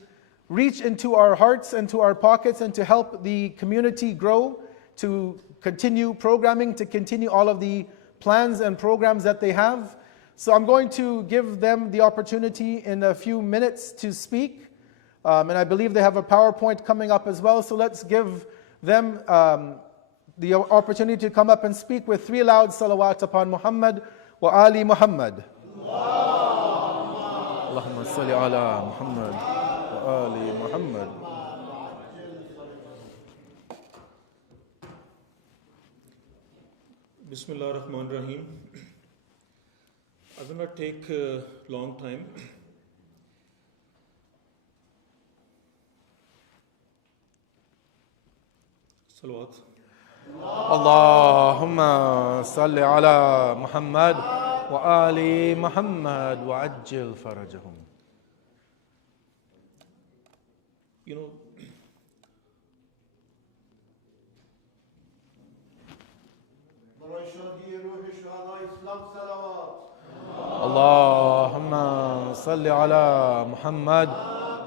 reach into our hearts and to our pockets and to help the community grow, to continue programming, to continue all of the plans and programs that they have. So I'm going to give them the opportunity in a few minutes to speak. And I believe they have a PowerPoint coming up as well. So let's give them the opportunity to come up and speak with 3 loud salawat upon Muhammad wa Ali Muhammad. Allahumma salli ala Muhammad wa Ali Muhammad. Bismillah ar-Rahman ar-Rahim. I will not take a long time. Salawat. Allahumma salli ala Muhammad wa Ali Muhammad wa ajil farajahum. You know, Allahumma salli ala Muhammad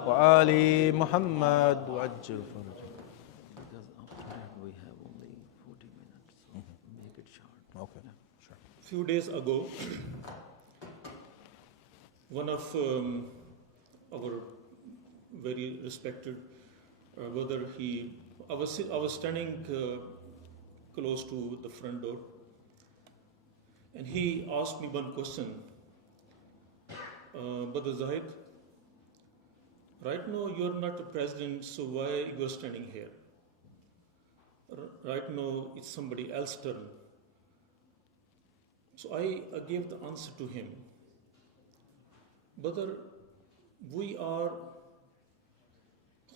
wa Ali Muhammad wa ajil farajahum. Because after that we have only 40 minutes, so make it short. Okay, sure. few days ago, one of our very respected brother, I was standing close to the front door, and he asked me one question. Brother Zahid, right now you're not the president, so why you're standing here? Right now it's somebody else's turn. So I gave the answer to him. Brother, we are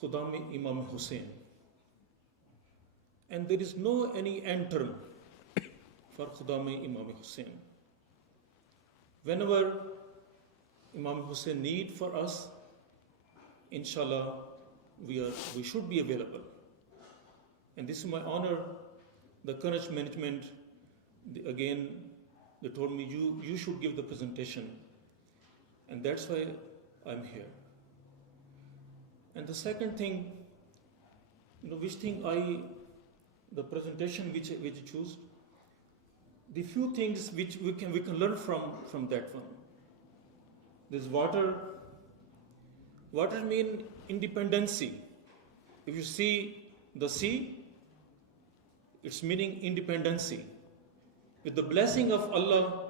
Khudam Imam Hussain, and there is no any end term for Khudam Imam Hussain. Whenever Imam Hussain need for us, inshallah, we should be available. And this is my honor. The Courage management, again, they told me you should give the presentation, and that's why I'm here. And the second thing, the presentation which I choose, the few things which we can learn from that one. There's water. Water means independency. If you see the sea, it's meaning independency. With the blessing of Allah,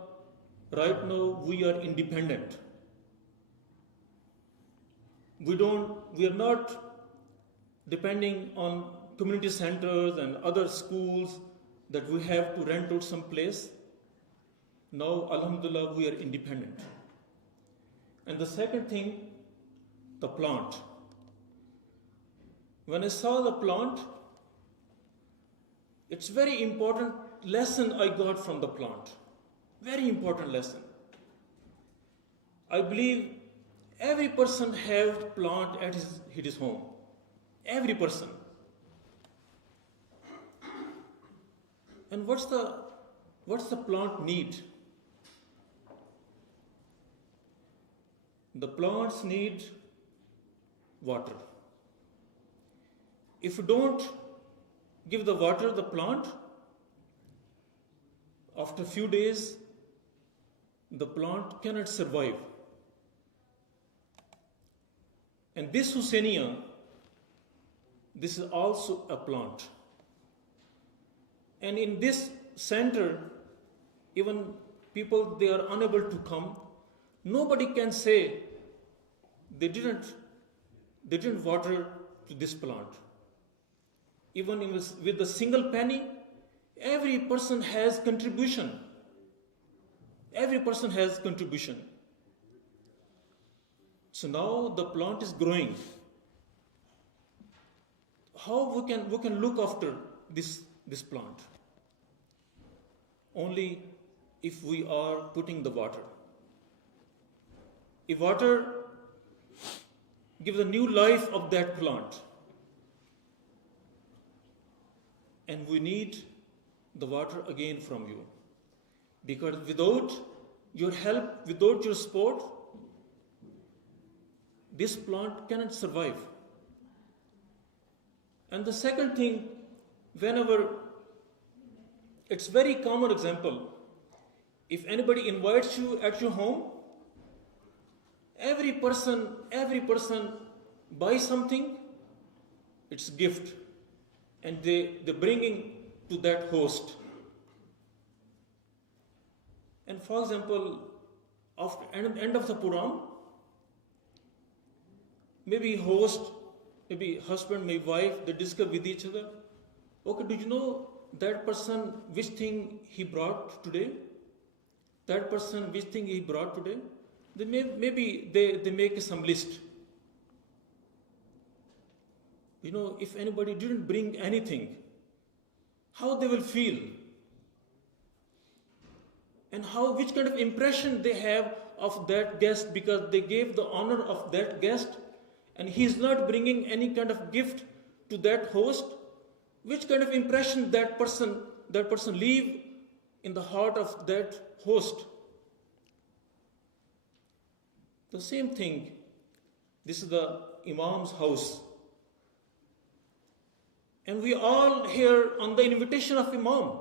right now we are independent. We are not depending on community centers and other schools that we have to rent out some place. Now, alhamdulillah, we are independent. And the second thing, the plant. When I saw the plant, it's very important lesson I got from the plant. Very important lesson. I believe every person have plant at his home. Every person. And what's the plant need? The plants need water. If you don't give the water to the plant, after a few days, the plant cannot survive. And this Husainiya, this is also a plant. And in this center, even people, they are unable to come. Nobody can say they didn't water to this plant. Even with a single penny, every person has contribution. Every person has contribution. So now the plant is growing. How we can look after this plant? Only if we are putting the water. If water gives a new life of that plant, and we need the water again from you, because without your help, without your support, this plant cannot survive. And the second thing, whenever, it's very common example, if anybody invites you at your home, every person buys something, it's gift, and they bringing to that host. And for example, after end of the program, maybe host, maybe husband, maybe wife, they discuss with each other, okay, do you know that person which thing he brought today? That person which thing he brought today? Maybe they make some list. You know, if anybody didn't bring anything, how they will feel? And which kind of impression they have of that guest, because they gave the honor of that guest, and he is not bringing any kind of gift to that host. Which kind of impression that person leave in the heart of that host? The same thing, this is the Imam's house. And we all here on the invitation of Imam.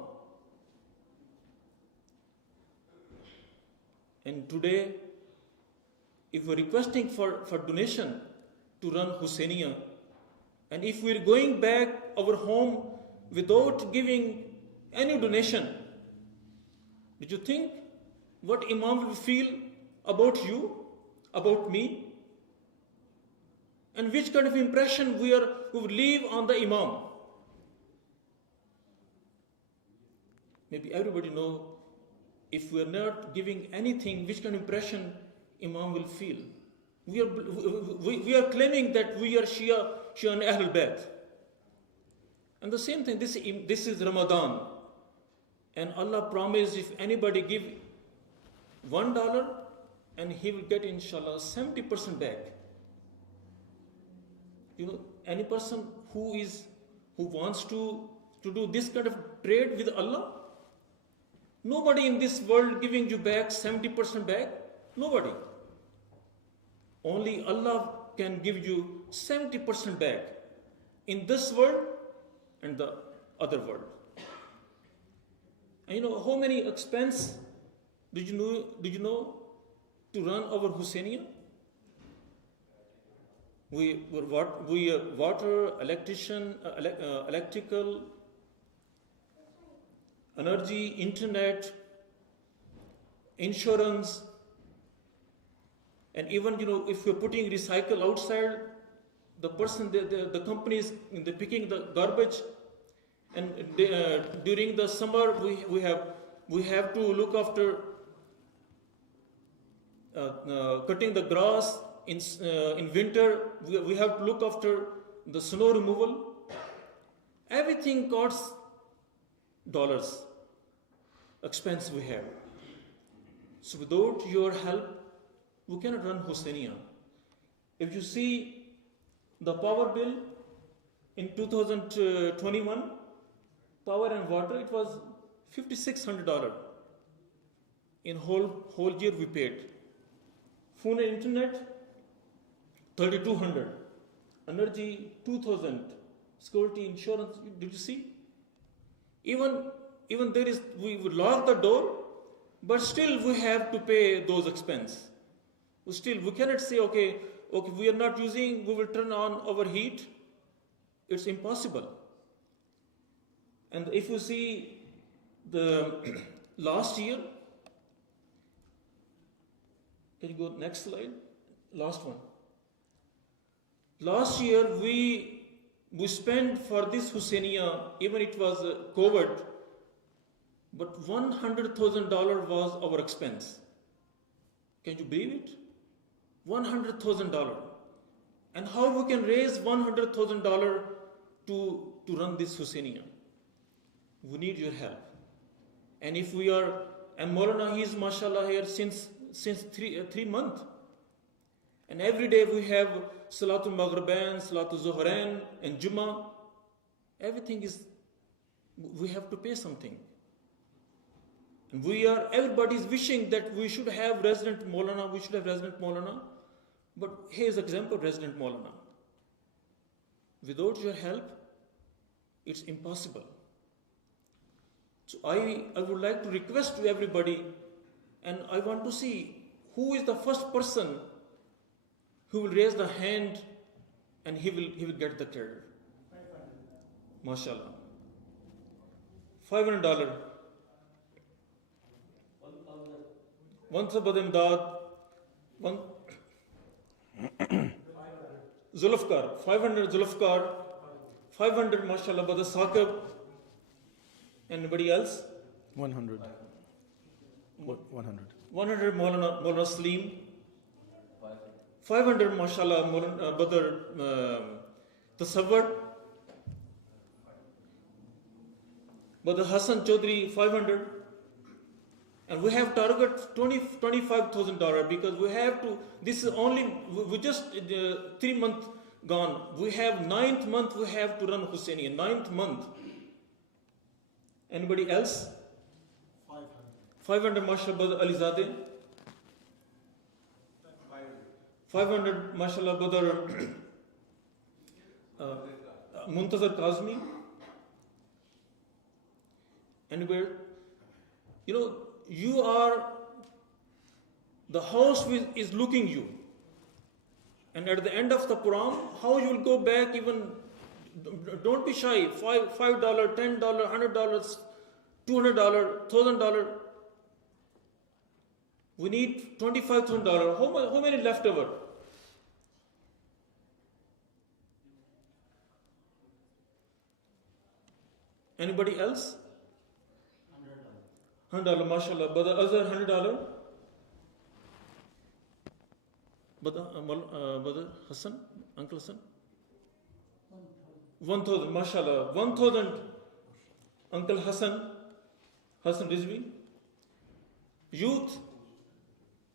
And today, if we're requesting for donation to run Husainiya, and if we're going back our home without giving any donation, did you think what Imam will feel about you, about me? And which kind of impression we will leave on the Imam? Maybe everybody know, if we are not giving anything, which kind of impression Imam will feel. We are claiming that we are Shia and Ahlul Bayt. And the same thing, this is Ramadan. And Allah promised, if anybody give $1, and he will get inshallah 70% back. You know, any person who wants to do this kind of trade with Allah, nobody in this world giving you back 70% back. Nobody. Only Allah can give you 70% back in this world and the other world. And you know how many expense did you know to run our Husainiya? We water, electrician, electrical, energy, internet, insurance, and even if you're putting recycle outside, the person, the companies, they're picking the garbage, and during the summer we have to look after cutting the grass. In winter we have to look after the snow removal. Everything costs dollars. Expense we have. So without your help, we cannot run Husainiya. If you see the power bill in 2021, power and water, it was $5,600. In whole year we paid. Phone and internet, $3,200. Energy, $2,000. Security, insurance. Did you see? Even there is, we would lock the door, but still we have to pay those expenses. We cannot say, okay, we are not using, we will turn on our heat, It's impossible. And if you see the last year, can you go next slide? Last one. Last year we spent for this Husainiya, even it was COVID, but $100,000 was our expense. Can you believe it? $100,000. And how we can raise $100,000 to run this Husainiya? We need your help. And if we are, and Maulana, he is mashallah here since 3 months. And every day we have Salatul Maghribain, Salatul Zuhrain, and Jummah. Everything is, we have to pay something. And everybody is wishing that we should have resident Maulana, But here's an example, resident Maulana. Without your help, it's impossible. So I would like to request to everybody, and I want to see who is the first person who will raise the hand and he will get the credit. MashaAllah. $500. One sabad imdad. One Zulfkar. 500 Zulfkar. 500 MashaAllah Bada Saqib. Anybody else? 100. 100. 100 Maulana Salim. 500 MashaAllah Maulana Badr Tasawwur. Badr Hassan Chaudhry 500. And we have target $25,000 because we have to, this is only, we just 3 months gone. We have 9th month we have to run Husainiya, 9th month. Anybody else? 500 MashaAllah Alizadeh. 500 MashaAllah Badr Muntazar Kazmi. Anywhere? You know, you are, the house is looking you. And at the end of the Quran, how you will go back even, don't be shy, $5, $10, $100, $200, $1,000. We need $25,000. How many left over? Anybody else? $100, MashaAllah. Brother Azhar, $100. Brother Hassan, Uncle Hassan? 1,000, MashaAllah. 1,000, Uncle Hassan Rizvi. Youth?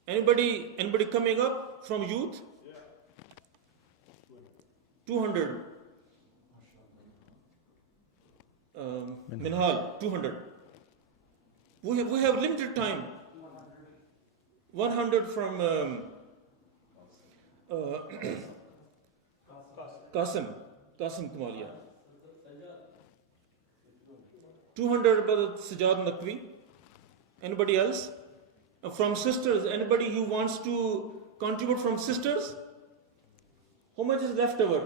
Anybody coming up from youth? 200. Minhal, 200. We have limited time. 100 from Qasim Kamalia. 200 Brother Sajjad Naqvi. Anybody else? From sisters, anybody who wants to contribute from sisters? How much is left over?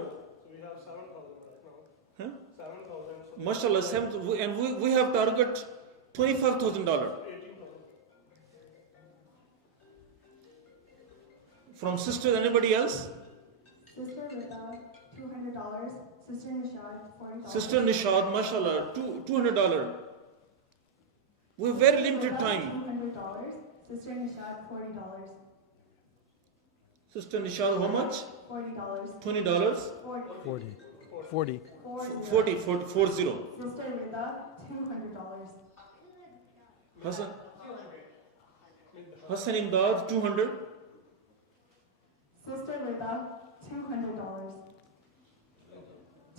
We have 7,000 right now. Huh? 7,000. MashaAllah, and we have target $25,000. From sisters, anybody else? Sister Rita, $200. Sister Nishad, $40. Sister Nishad, MashaAllah, $200. We have very limited time. $200. Sister Nishad, $40. Sister Nishad, how much? $40. $20. 40. 40. 40. Sister Rita, $200. Hassan Imdad, 200. Sister Rita, $200.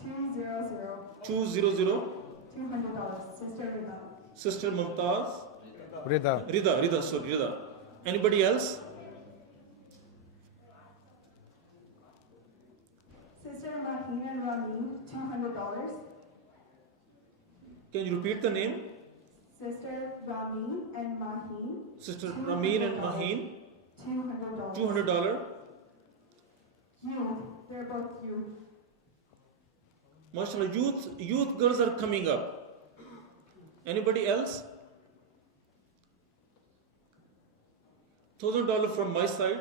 200. 200. $200. Sister Rita. Sister Mumtaz. Rida. Anybody else? Sister Maheen and Ramin, $200. Can you repeat the name? Sister Ramin and Maheen. Sister Ramin and Maheen, $200. $200. You, they're both you. MashaAllah, youth girls are coming up. Anybody else? $1,000 from my side.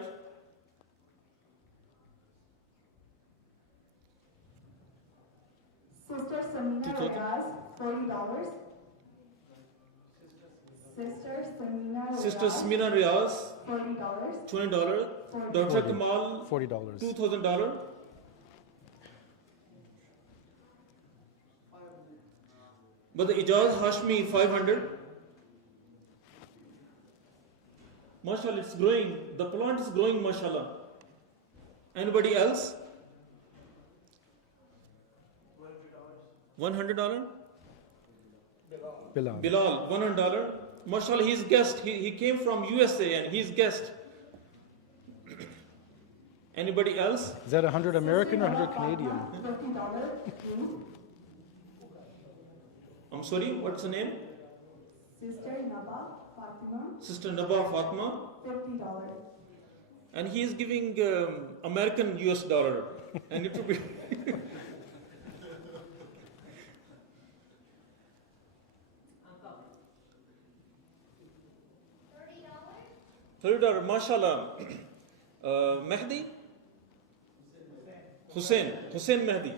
Sister Samina 2,000. Riaz, $40. Sister Samina Riaz, $40. $20. Dr. Kamal, $40. $2,000. But the Ijaz Hashmi, 500. MashaAllah, it's growing. The plant is growing, MashaAllah. Anybody else? $100? Bilal, $100. MashaAllah, he's guest. He came from USA and he's guest. Anybody else? Is that 100 American or 100 Canadian? $50. I'm sorry, what's the name? Sister Naba Fatima, Sister Naba Fatma. $50. And he is giving American US dollar. And it will be. $30, mashallah. Mehdi? Hussein Mehdi.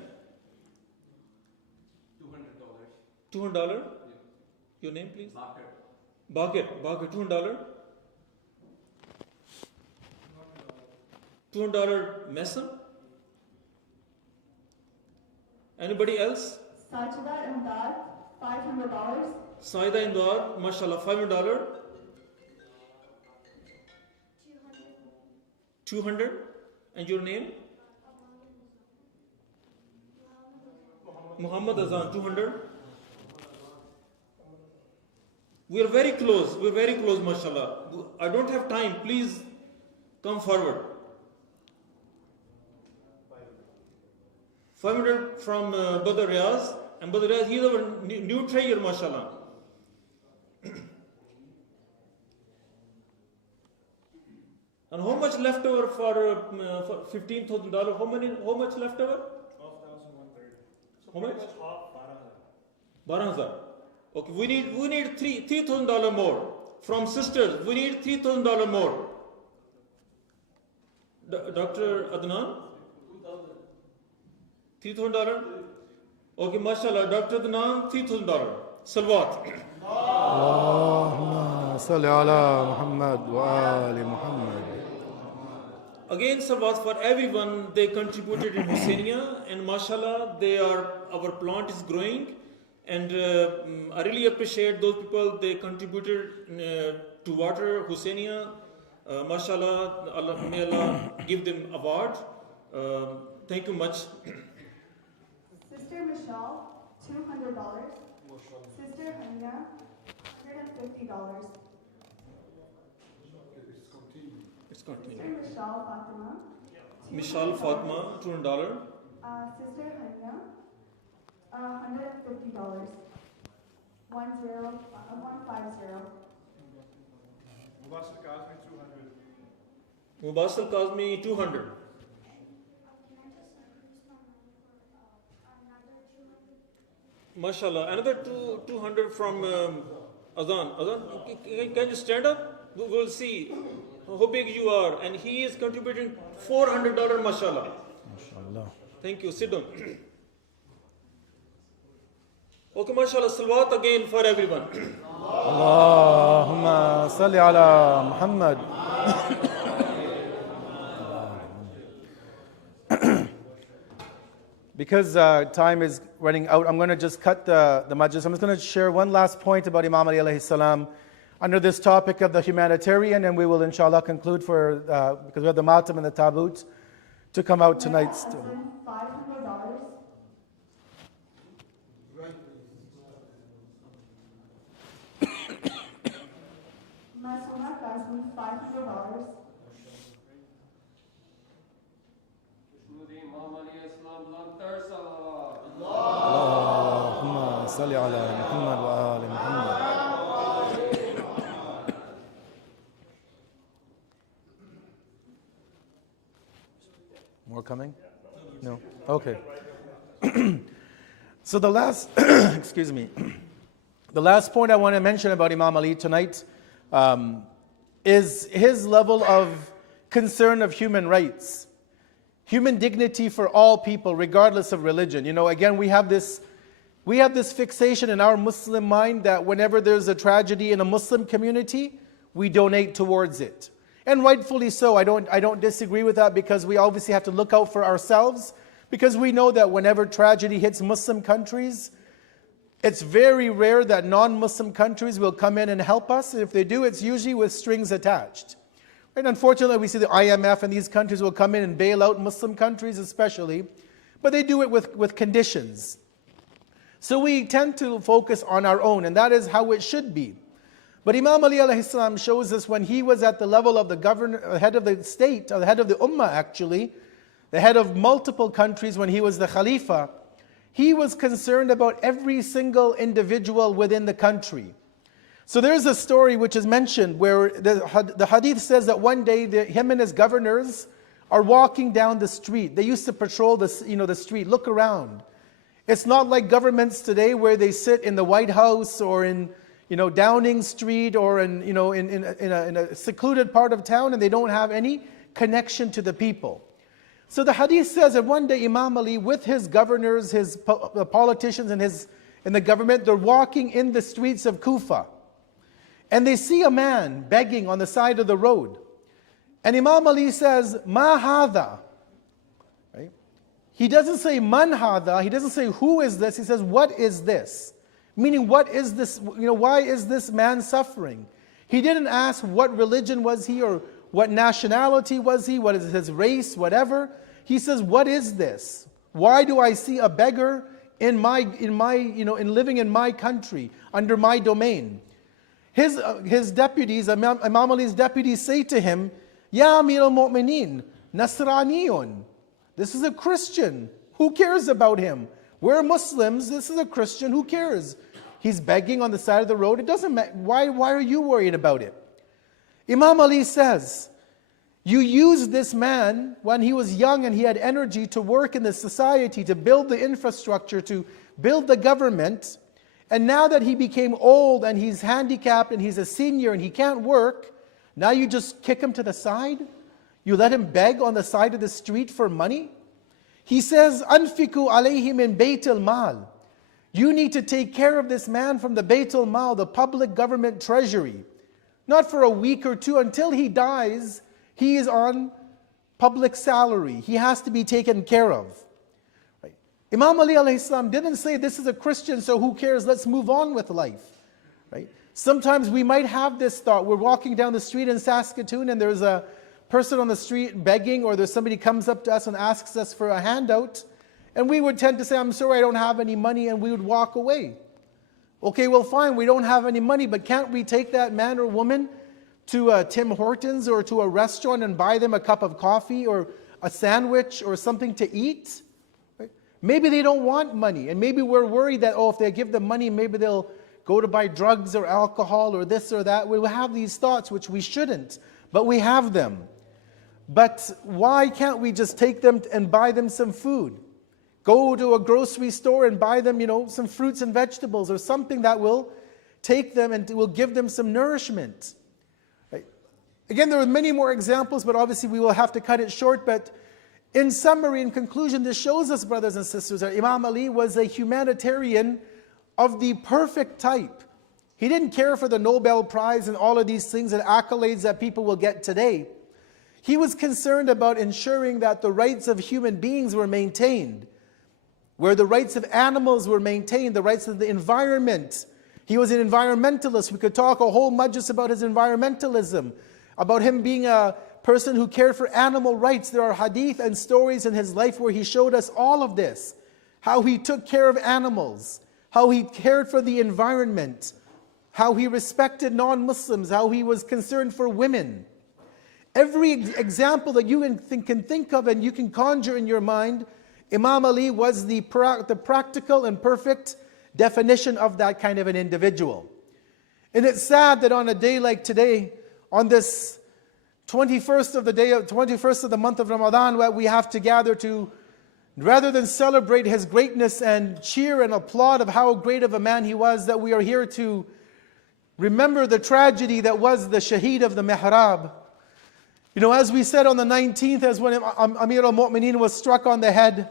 $200. Your name, please? Bakir, $200. $200 Mason. Anybody else? Sajida Imdad, $500. Saida Imdad, mashallah, $500. 200. And your name? Muhammad Azan, 200. We are very close, mashallah. I don't have time, please come forward. 500 from Badr Riaz, and Badr Riaz, he is our new trader, mashallah. And how much left over for $15,000? How much left over? 12,130. How much? Half 12,000. Okay, we need $3,000 more from sisters. We need $3,000 more. Dr. Adnan? $3,000. Okay, mashallah. Dr. Adnan, $3,000. Salawat. اللهم صل على محمد وآل محمد. Again, salawat for everyone. They contributed in Husseinia, and mashallah, our plant is growing. And I really appreciate those people. They contributed to water Husseinia. Mashallah, may Allah give them award. Thank you much. Sister Michelle, $200. Sister Hanya, $150. It's continuing. Sister Michelle Fatima, Michelle Fatma, $200. Sister Hanya, $150. 150. Mubassal Kazmi, 200. Mashallah, another 200 from Azan. Can you stand up? We'll see how big you are. And he is contributing $400, mashallah. Mashallah. Thank you. Sit down. Okay, mashallah, salawat again for everyone. اللهم صل على محمد. Because time is running out, I'm going to just cut the majlis. I'm just going to share one last point about Imam Ali alayhi salam under this topic of the humanitarian, and we will inshallah conclude because we have the matam and the tabut to come out tonight still. $500. Masuna Kazmi, $500. اللهم صل على محمد وآل محمد. More coming? No? Okay. So the last, excuse me, the last point I want to mention about Imam Ali tonight is his level of concern of human rights, human dignity for all people, regardless of religion. You know, again, we have this fixation in our Muslim mind that whenever there's a tragedy in a Muslim community, we donate towards it. And rightfully so. I don't disagree with that, because we obviously have to look out for ourselves, because we know that whenever tragedy hits Muslim countries, it's very rare that non-Muslim countries will come in and help us. And if they do, it's usually with strings attached. And unfortunately, we see the IMF and these countries will come in and bail out Muslim countries especially, but they do it with conditions. So we tend to focus on our own, and that is how it should be. But Imam Ali alayhi salam shows us when he was at the level of the governor, head of the state, or the head of the ummah actually, the head of multiple countries when he was the Khalifa, he was concerned about every single individual within the country. So there's a story which is mentioned where the hadith says that one day him and his governors are walking down the street. They used to patrol the street, look around. It's not like governments today where they sit in the White House or in Downing Street or in a secluded part of town, and they don't have any connection to the people. So the hadith says that one day Imam Ali with his governors, the politicians in the government, they're walking in the streets of Kufa. And they see a man begging on the side of the road. And Imam Ali says, Ma hadha. Right? He doesn't say man hadha, he doesn't say who is this, he says what is this? Meaning what is this, why is this man suffering? He didn't ask what religion was he or what nationality was he, what is his race, whatever. He says, what is this? Why do I see a beggar in living in my country, under my domain? His deputies, Imam Ali's deputies say to him, Ya Amir al-Mu'mineen, Nasraniyun. This is a Christian. Who cares about him? We're Muslims. This is a Christian. Who cares? He's begging on the side of the road. It doesn't matter. Why are you worried about it? Imam Ali says, you used this man when he was young and he had energy to work in the society, to build the infrastructure, to build the government. And now that he became old and he's handicapped and he's a senior and he can't work, now you just kick him to the side? You let him beg on the side of the street for money? He says, Anfiku alayhi min Bayt al-Mal. You need to take care of this man from the Bayt al-Mal, the public government treasury. Not for a week or two, until he dies, he is on public salary. He has to be taken care of. Right? Imam Ali alayhi salam didn't say this is a Christian, so who cares, let's move on with life. Right? Sometimes we might have this thought. We're walking down the street in Saskatoon and there's a person on the street begging, or there's somebody comes up to us and asks us for a handout, and we would tend to say, I'm sorry, I don't have any money, and we would walk away. Okay, well fine, we don't have any money, but can't we take that man or woman to Tim Hortons or to a restaurant and buy them a cup of coffee or a sandwich or something to eat? Right? Maybe they don't want money, and maybe we're worried that, if they give them money, maybe they'll go to buy drugs or alcohol or this or that. We will have these thoughts, which we shouldn't, but we have them. But why can't we just take them and buy them some food? Go to a grocery store and buy them, some fruits and vegetables or something that will take them and will give them some nourishment. Right? Again, there are many more examples, but obviously we will have to cut it short. But in summary, in conclusion, this shows us, brothers and sisters, that Imam Ali was a humanitarian of the perfect type. He didn't care for the Nobel Prize and all of these things and accolades that people will get today. He was concerned about ensuring that the rights of human beings were maintained, where the rights of animals were maintained, the rights of the environment. He was an environmentalist. We could talk a whole majlis about his environmentalism, about him being a person who cared for animal rights. There are hadith and stories in his life where he showed us all of this, how he took care of animals, how he cared for the environment, how he respected non-Muslims, how he was concerned for women. Every example that you can think of and you can conjure in your mind, Imam Ali was the practical and perfect definition of that kind of an individual. And it's sad that on a day like today, on this 21st of the month of Ramadan, where we have to gather to Rather than celebrate his greatness and cheer and applaud of how great of a man he was, that we are here to remember the tragedy that was the shaheed of the mihrab. You know, as we said on the 19th, as when Amir al-Mu'mineen was struck on the head,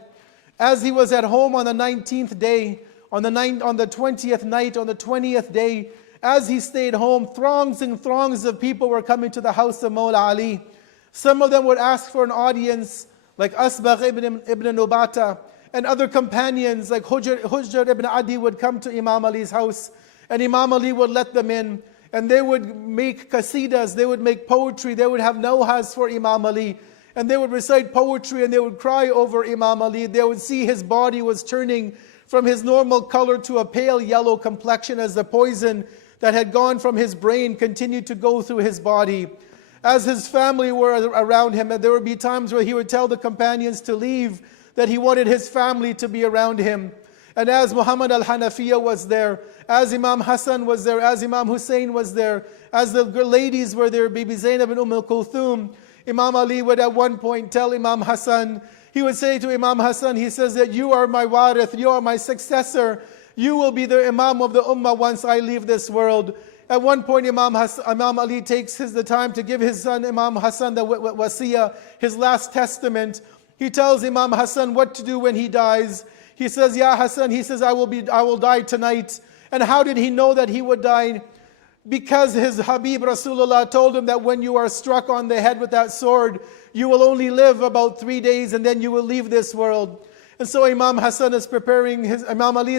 as he was at home on the 19th day, on the 20th night, on the 20th day, as he stayed home, throngs and throngs of people were coming to the house of Mawla Ali. Some of them would ask for an audience, like Asbagh ibn Nubata, and other companions like Hujr ibn Adi would come to Imam Ali's house, and Imam Ali would let them in, and they would make qasidas, they would make poetry, they would have nawhas for Imam Ali, and they would recite poetry and they would cry over Imam Ali. They would see his body was turning from his normal color to a pale yellow complexion as the poison that had gone from his brain continued to go through his body. As his family were around him, and there would be times where he would tell the companions to leave, that he wanted his family to be around him. And as Muhammad al-Hanafiya was there, as Imam Hassan was there, as Imam Hussein was there, as the ladies were there, Bibi Zainab and Kulthum, Imam Ali would at one point tell Imam Hassan, he would say to Imam Hassan, he says that you are my warith, you are my successor, you will be the Imam of the Ummah once I leave this world. At one point, Imam Ali takes the time to give his son Imam Hassan the wasiyah, his last testament. He tells Imam Hassan what to do when he dies. He says, Ya Hassan, he says, I will die tonight. And how did he know that he would die? Because his Habib Rasulullah told him that when you are struck on the head with that sword, you will only live about 3 days and then you will leave this world. And so Imam Ali is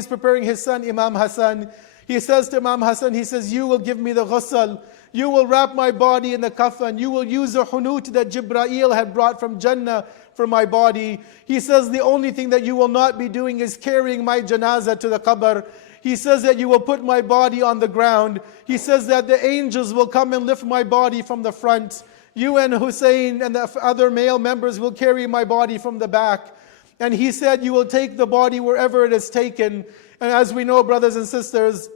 preparing his son Imam Hassan. He says to Imam Hassan, he says, you will give me the ghusl. You will wrap my body in the kafan. You will use the hunut that Jibreel had brought from Jannah for my body. He says, the only thing that you will not be doing is carrying my janazah to the qabr. He says that you will put my body on the ground. He says that the angels will come and lift my body from the front. You and Hussein and the other male members will carry my body from the back. And he said, you will take the body wherever it is taken. And as we know, brothers and sisters,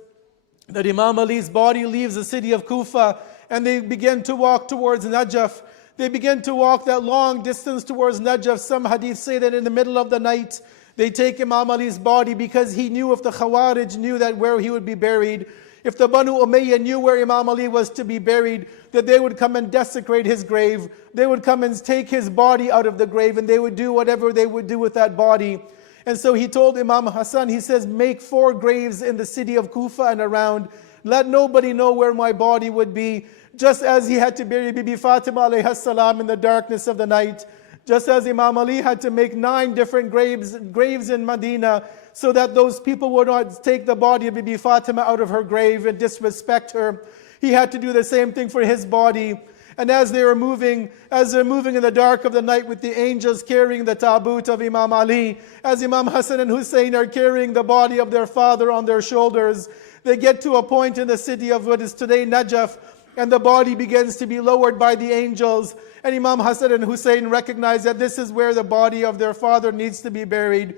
that Imam Ali's body leaves the city of Kufa and they begin to walk towards Najaf. They begin to walk that long distance towards Najaf. Some hadiths say that in the middle of the night, they take Imam Ali's body because he knew if the Khawarij knew that where he would be buried, if the Banu Umayyah knew where Imam Ali was to be buried, that they would come and desecrate his grave. They would come and take his body out of the grave and they would do whatever they would do with that body. And so he told Imam Hassan, he says, make 4 graves in the city of Kufa and around. Let nobody know where my body would be. Just as he had to bury Bibi Fatima alayhi salam in the darkness of the night. Just as Imam Ali had to make 9 different graves in Medina, so that those people would not take the body of Bibi Fatima out of her grave and disrespect her. He had to do the same thing for his body. And as they're moving in the dark of the night with the angels carrying the tabut of Imam Ali, as Imam Hassan and Hussein are carrying the body of their father on their shoulders, they get to a point in the city of what is today Najaf, and the body begins to be lowered by the angels. And Imam Hassan and Hussein recognize that this is where the body of their father needs to be buried.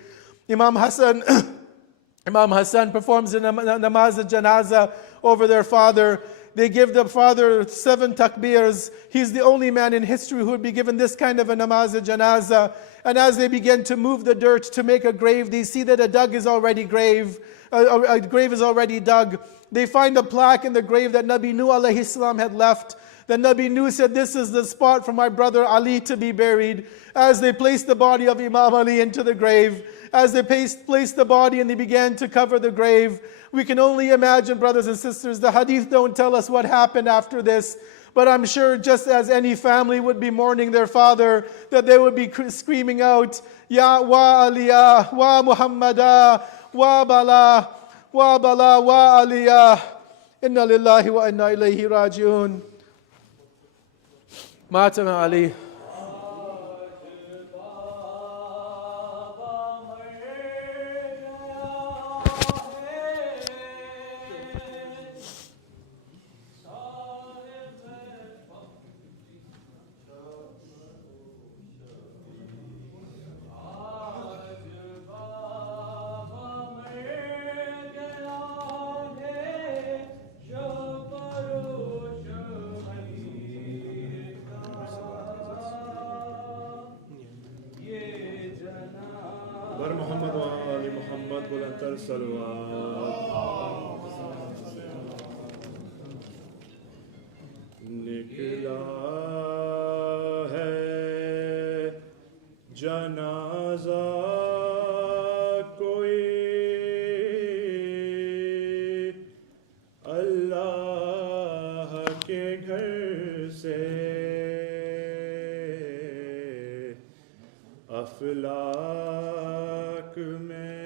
Imam Hassan performs a namaz al-janazah over their father. They give the father 7 takbirs. He's the only man in history who would be given this kind of a namaz al-janazah. And as they begin to move the dirt to make a grave, they see that a grave is already dug. They find a plaque in the grave that Nabi Nuh alayhi salam had left. The Nabi Nuh said, this is the spot for my brother Ali to be buried. As they placed the body of Imam Ali into the grave, as they placed the body and they began to cover the grave, we can only imagine, brothers and sisters, the hadith don't tell us what happened after this. But I'm sure just as any family would be mourning their father, that they would be screaming out, Ya wa Aliyah, wa Muhammadah, wa Bala, wa Bala, wa Aliyah. Inna lillahi wa inna ilayhi raji'un. Matama Ali. بلند تر صلوات. نکلا ہے جنازہ کوئی اللہ کے گھر سے، افلاک میں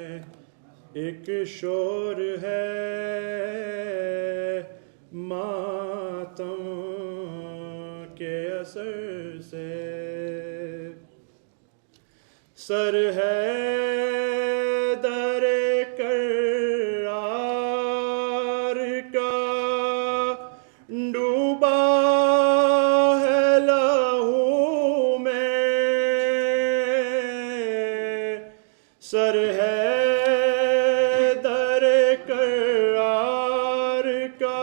ایک شور ہے ماتم کے اثر سے، سر ہے در کرار کا ڈوبا ہے لہو میں، سر ہے در کرار کا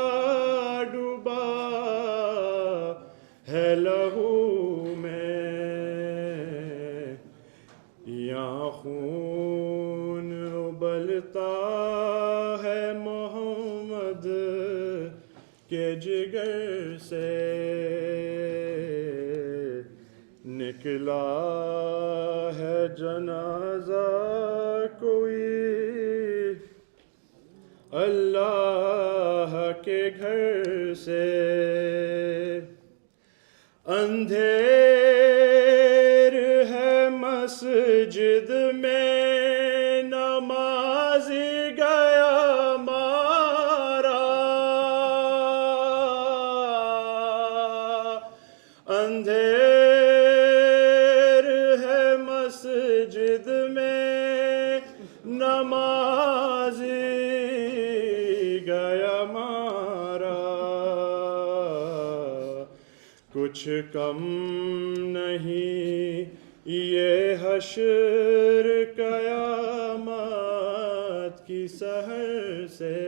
ڈوبا ہے لہو میں، یہاں خون ابلتا ہے محمد کے جگر سے، نکلا ہے جنازہ کوئی اللہ کے گھر سے، اندھیر ہے مسجد میں نمازی گیا مارا، اندھیر ہے مسجد میں نمازی گیا مارا، کچھ کم نہیں یہ حشر قیامت کی سحر سے،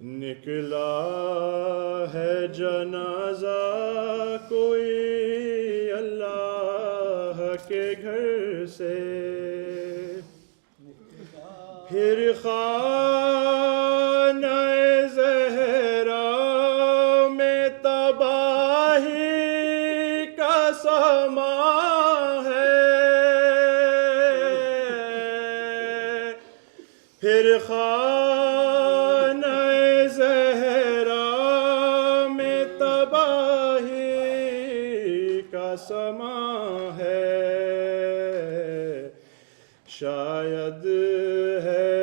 نکلا ہے جنازہ کوئی اللہ کے گھر سے، پھر خانہ زہرا میں تباہی کا سما ہے، پھر خانہ زہرا میں تباہی کا سما ہے، شاید ہے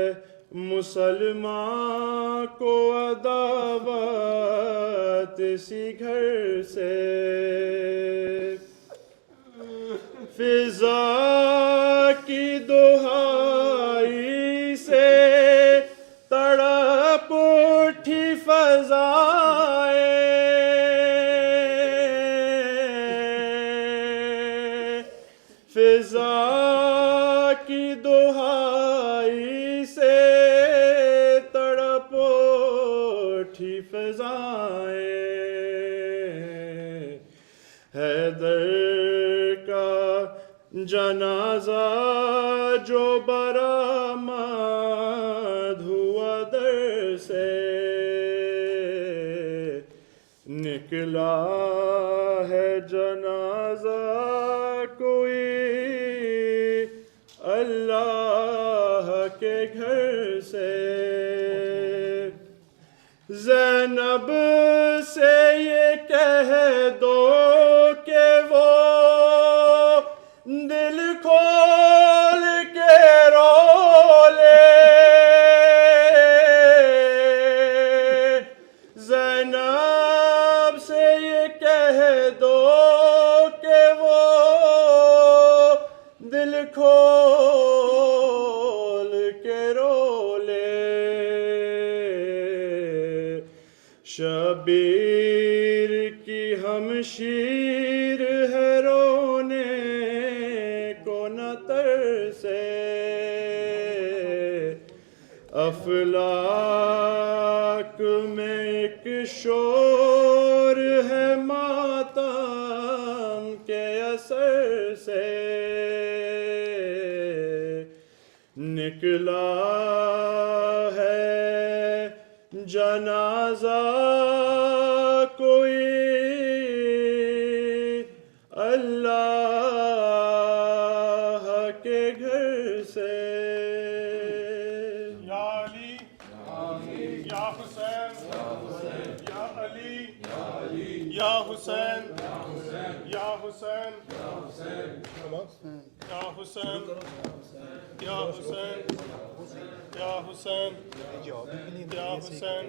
مسلمان کو عداوت اسی گھر سے، فضا کی دہائی سے تڑپ اٹھی فضائیں، فضا کی دہائی سے تڑپ اٹھی فضائیں، حیدر کا جنازہ جو برآمد ہوا در سے، نکلا ہے جنازہ کوئی اللہ کے گھر سے، زینب سے یہ کہہ دو کہ وہ دل کھول کے رو لے، زینب سے یہ کہہ دو کہ وہ دل کھول کے رو لے، شبیر کی ہمشیر ہے رونے کو نہ ترسے، افلاک میں ایک شور ہے ماتم کے اثر سے، نکلا ہے جنازہ کوئی اللہ کے گھر سے. یا علی یا حسین یا علی یا حسین یا حسین یا حسین یا حسین یا حسین یا حسین.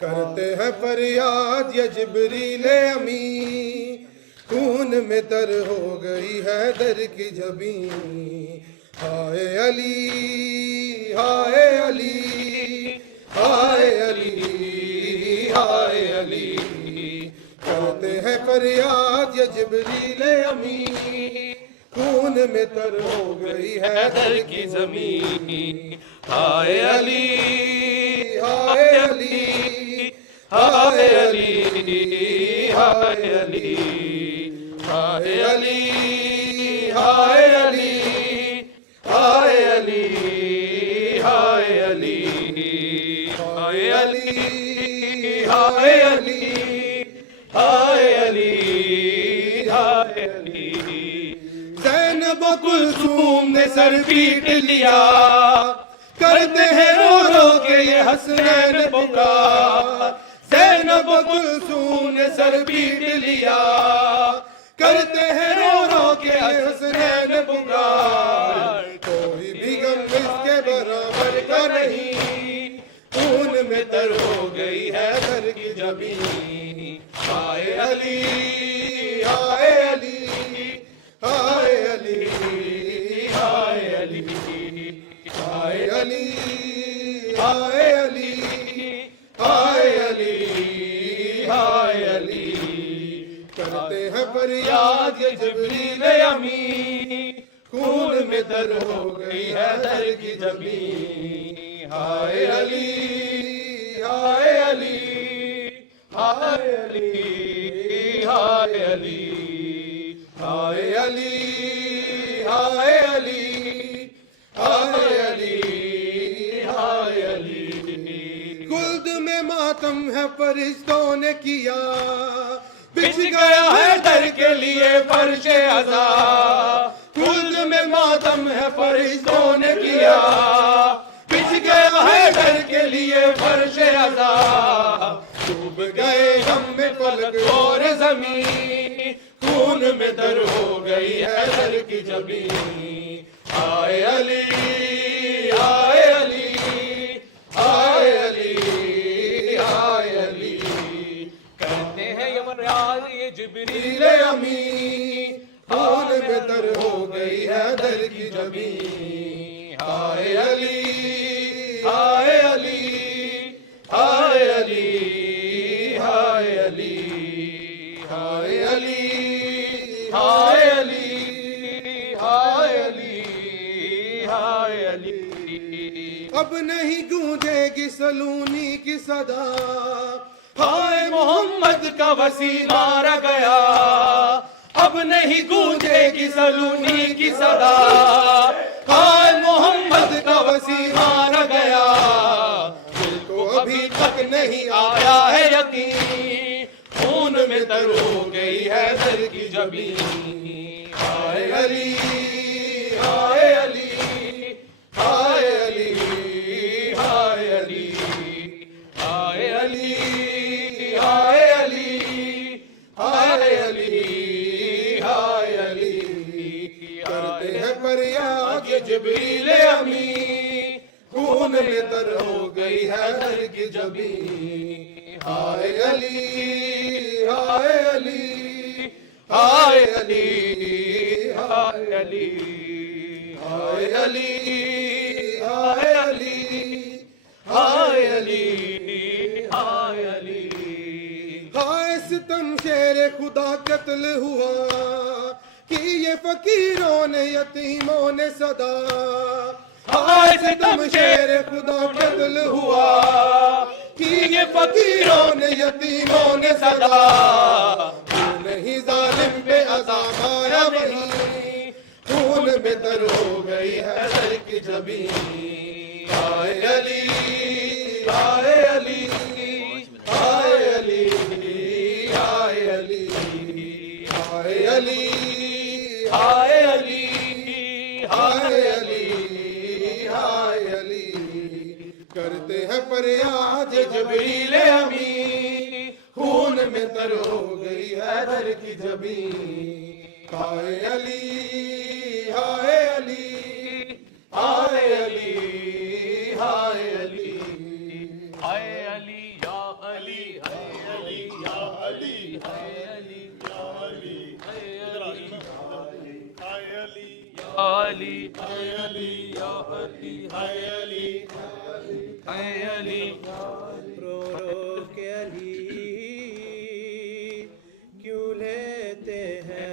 کرتے ہیں فریاد یا جبریل امی، خون میں تر ہو گئی ہے در کی جبیں. ہائے علی ہائے علی ہائے علی ہائے علی. کرتے ہیں فریاد یا جبریل امی، خون میں تر ہو گئی ہے در کی زمین. ہائے علی ہائے علی ہائے علی ہائے علی ہائے علی ہائے علی ہائے علی ہائے علی ہائے علی ہائے علی ہائے علی ہائے علی. زینب و کلثوم نے سر پیٹ لیا، کرتے ہیں رو رو کے یہ حسنین پکار. زینب و کلثوم نے سر پیٹ لیا، کرتے ہیں رو رو کے یہ حسنین پکار. کوئی بھی غم اس کے برابر کا نہیں، خون میں تر ہو گئی ہے در کی جبیں. ہائے علی ہائے علی ہائے علی ہائے علی ہائے علی ہائے علی ہائے علی ہائے علی. کرتے ہیں فریاد یہ جبریل امی، خون میں تر ہو گئی ہے در کی جبیں. ہائے علی ہائے علی ہائے علی ہائے علی ہائے علی ہائے علی ہائے علی ہائے علی. خلد میں ماتم ہے فرشتوں نے کیا، بچھ گیا ہے در کے لیے فرش عزا. خلد میں ماتم ہے فرشتوں نے کیا، بچھ گیا ہے در کے لیے فرش عزا. ڈوب گئے ہم میں فلک اور زمین، خون میں در ہو گئی ہے در کی جبیں. ہائے علی ہائے علی ہائے علی ہائے علی. کرتے ہیں یہ جبریل امی، خون میں تر ہو گئی ہے در کی جبیں. ہائے علی ہائے علی ہائے علی ہائے علی ہائے علی ہائے علی ہائے علی ہائے علی. اب نہیں گونجے گی سلونی کی صدا، ہائے محمد کا وسیع مارا گیا. اب نہیں گونجے گی سلونی کی صدا، ہائے محمد کا وسیع مارا گیا. دل کو ابھی تک نہیں آیا ہے یقین، خون میں تر ہو گئی ہے در کی جبیں. ہائے علی ہائے علی ہائے علی ہائے علی ہائے علی ہائے علی ہائے علی ہائے علی. کرتے ہیں فریاد یہ جبریل امی، خون میں تر ہو گئی ہے در کی جبیں. ہائے علی ہائے علی ہائے علی ہائے علی ہائے علی ہائے علی ہائے علی قتل ہوا، کی یہ فقیروں نے یتیموں نے صدا، ہائے ستم شیر خدا قتل ہوا، کی یہ فقیروں نے یتیموں نے صدا، کیوں نہیں ظالم پہ عذاب آیا وہیں، خون میں تر ہو گئی ہے در کی جبین، آئے علی آئے علی آئے علی آئے علی آئے علی آئے علی آئے علی آئے علی، کرتے ہیں فریاد جبریل امین، خون میں تر ہو گئی ہے در کی جبین، آئے علی آئے علی آئے علی آئے علی ہائے علی یا علی ہائے علی یا علی ہائے علی یا علی ہائے علی ہائے علی یا علی ہائے علی یا علی ہائے علی ہائے علی، رو رو کے علی کیوں لیتے ہیں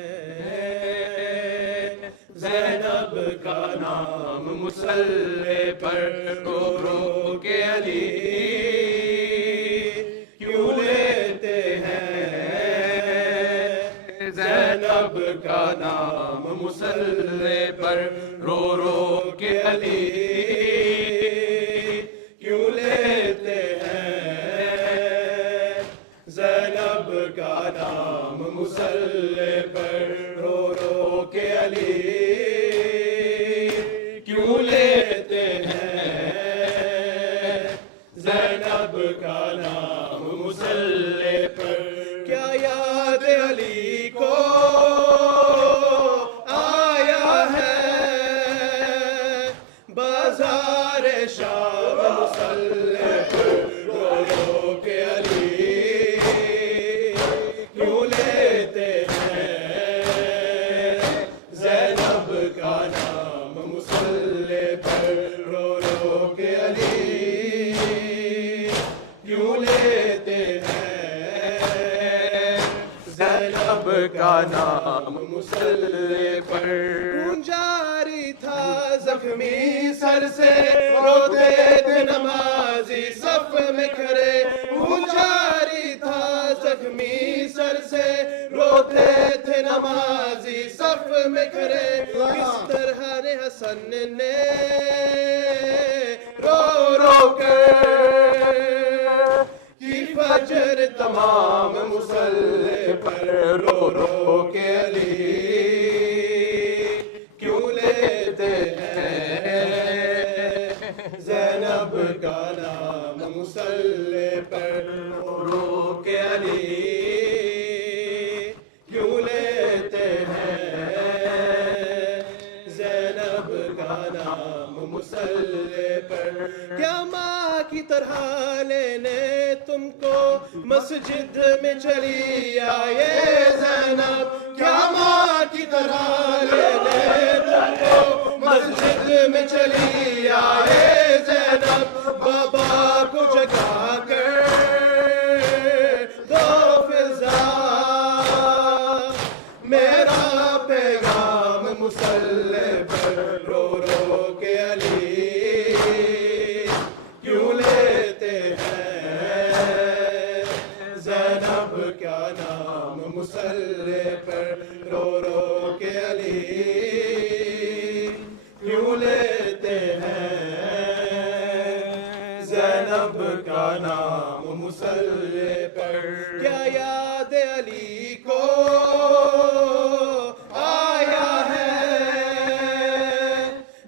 زینب کا نام مصلی پر، رو رو کے علی کیوں لیتے ہیں زینب کا نام مصلی پر، رو رو کے علی کیوں لیتے ہیں زینب کا نام مصلی پر، رو رو کے علی کیوں لیتے ہیں زینب کا نام مصلی پر، کیا یاد علی کو آیا ہے بازار شام مصلی پر، رو رو کے علی کیوں لیتے ہیں زینب کا نام مصلی پر، رو رو کے علی کیوں لیتے ہیں زینب کا نام مصلی پر، خون جاری تھا زخمی سر سے روتے تھے نمازی صف میں کھڑے، خون جاری تھا زخمی سر سے روتے تھے نمازی صف میں کھڑے، کس طرح نے حسن نے رو رو کر کی فجر تمام مصلی پر، رو رو کے علی کیوں لیتے ہیں زینب کا نام مصلی پر، رو رو کے علی کیوں لیتے ہیں زینب کا نام مصلی پر، کیا ماں کی طرح لینے تم کو مسجد میں چلی آئے زینب، کیا ماں کی طرح لینے تم کو مسجد میں چلی آئے زینب، بابا کو جگا کر دو فضا میرا پیغام مصلی پر، رو رو کے علی کیوں لیتے ہیں زینب کا نام مصلی پر، رو رو کے علی کیوں لیتے ہیں زینب کا نام مصلی پر، کیا یاد علی کو آیا ہے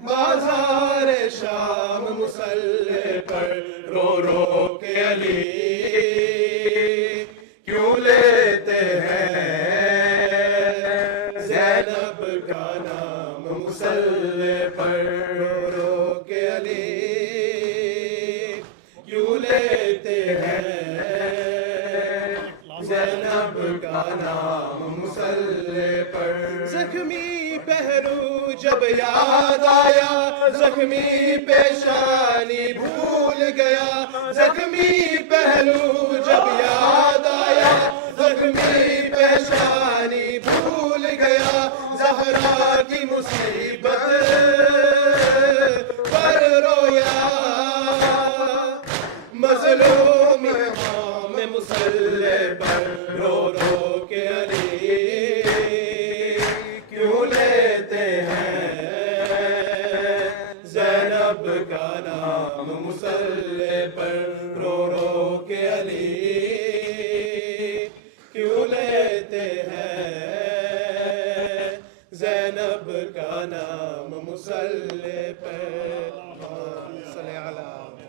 بازار شام مصلی پر، رو رو کے علی کیوں لیتے ہیں زینب کا نام مصلی پر، رو رو کے علی کیوں لیتے ہیں زینب کا نام مصلی پر، زخمی پہلو جب یاد آیا زخمی پیشانی بھول گیا، زخمی پہلو جب یاد آیا زخمی پیشانی زہرا کی مصیبت پر رویا مظلوم امام مصلی پر رو رو کے علی کیوں لیتے ہیں زینب کا نام مصلی پر رو رو کے علی کیوں لیتے ہیں زینب کا نام مصلی پر صلی اللہ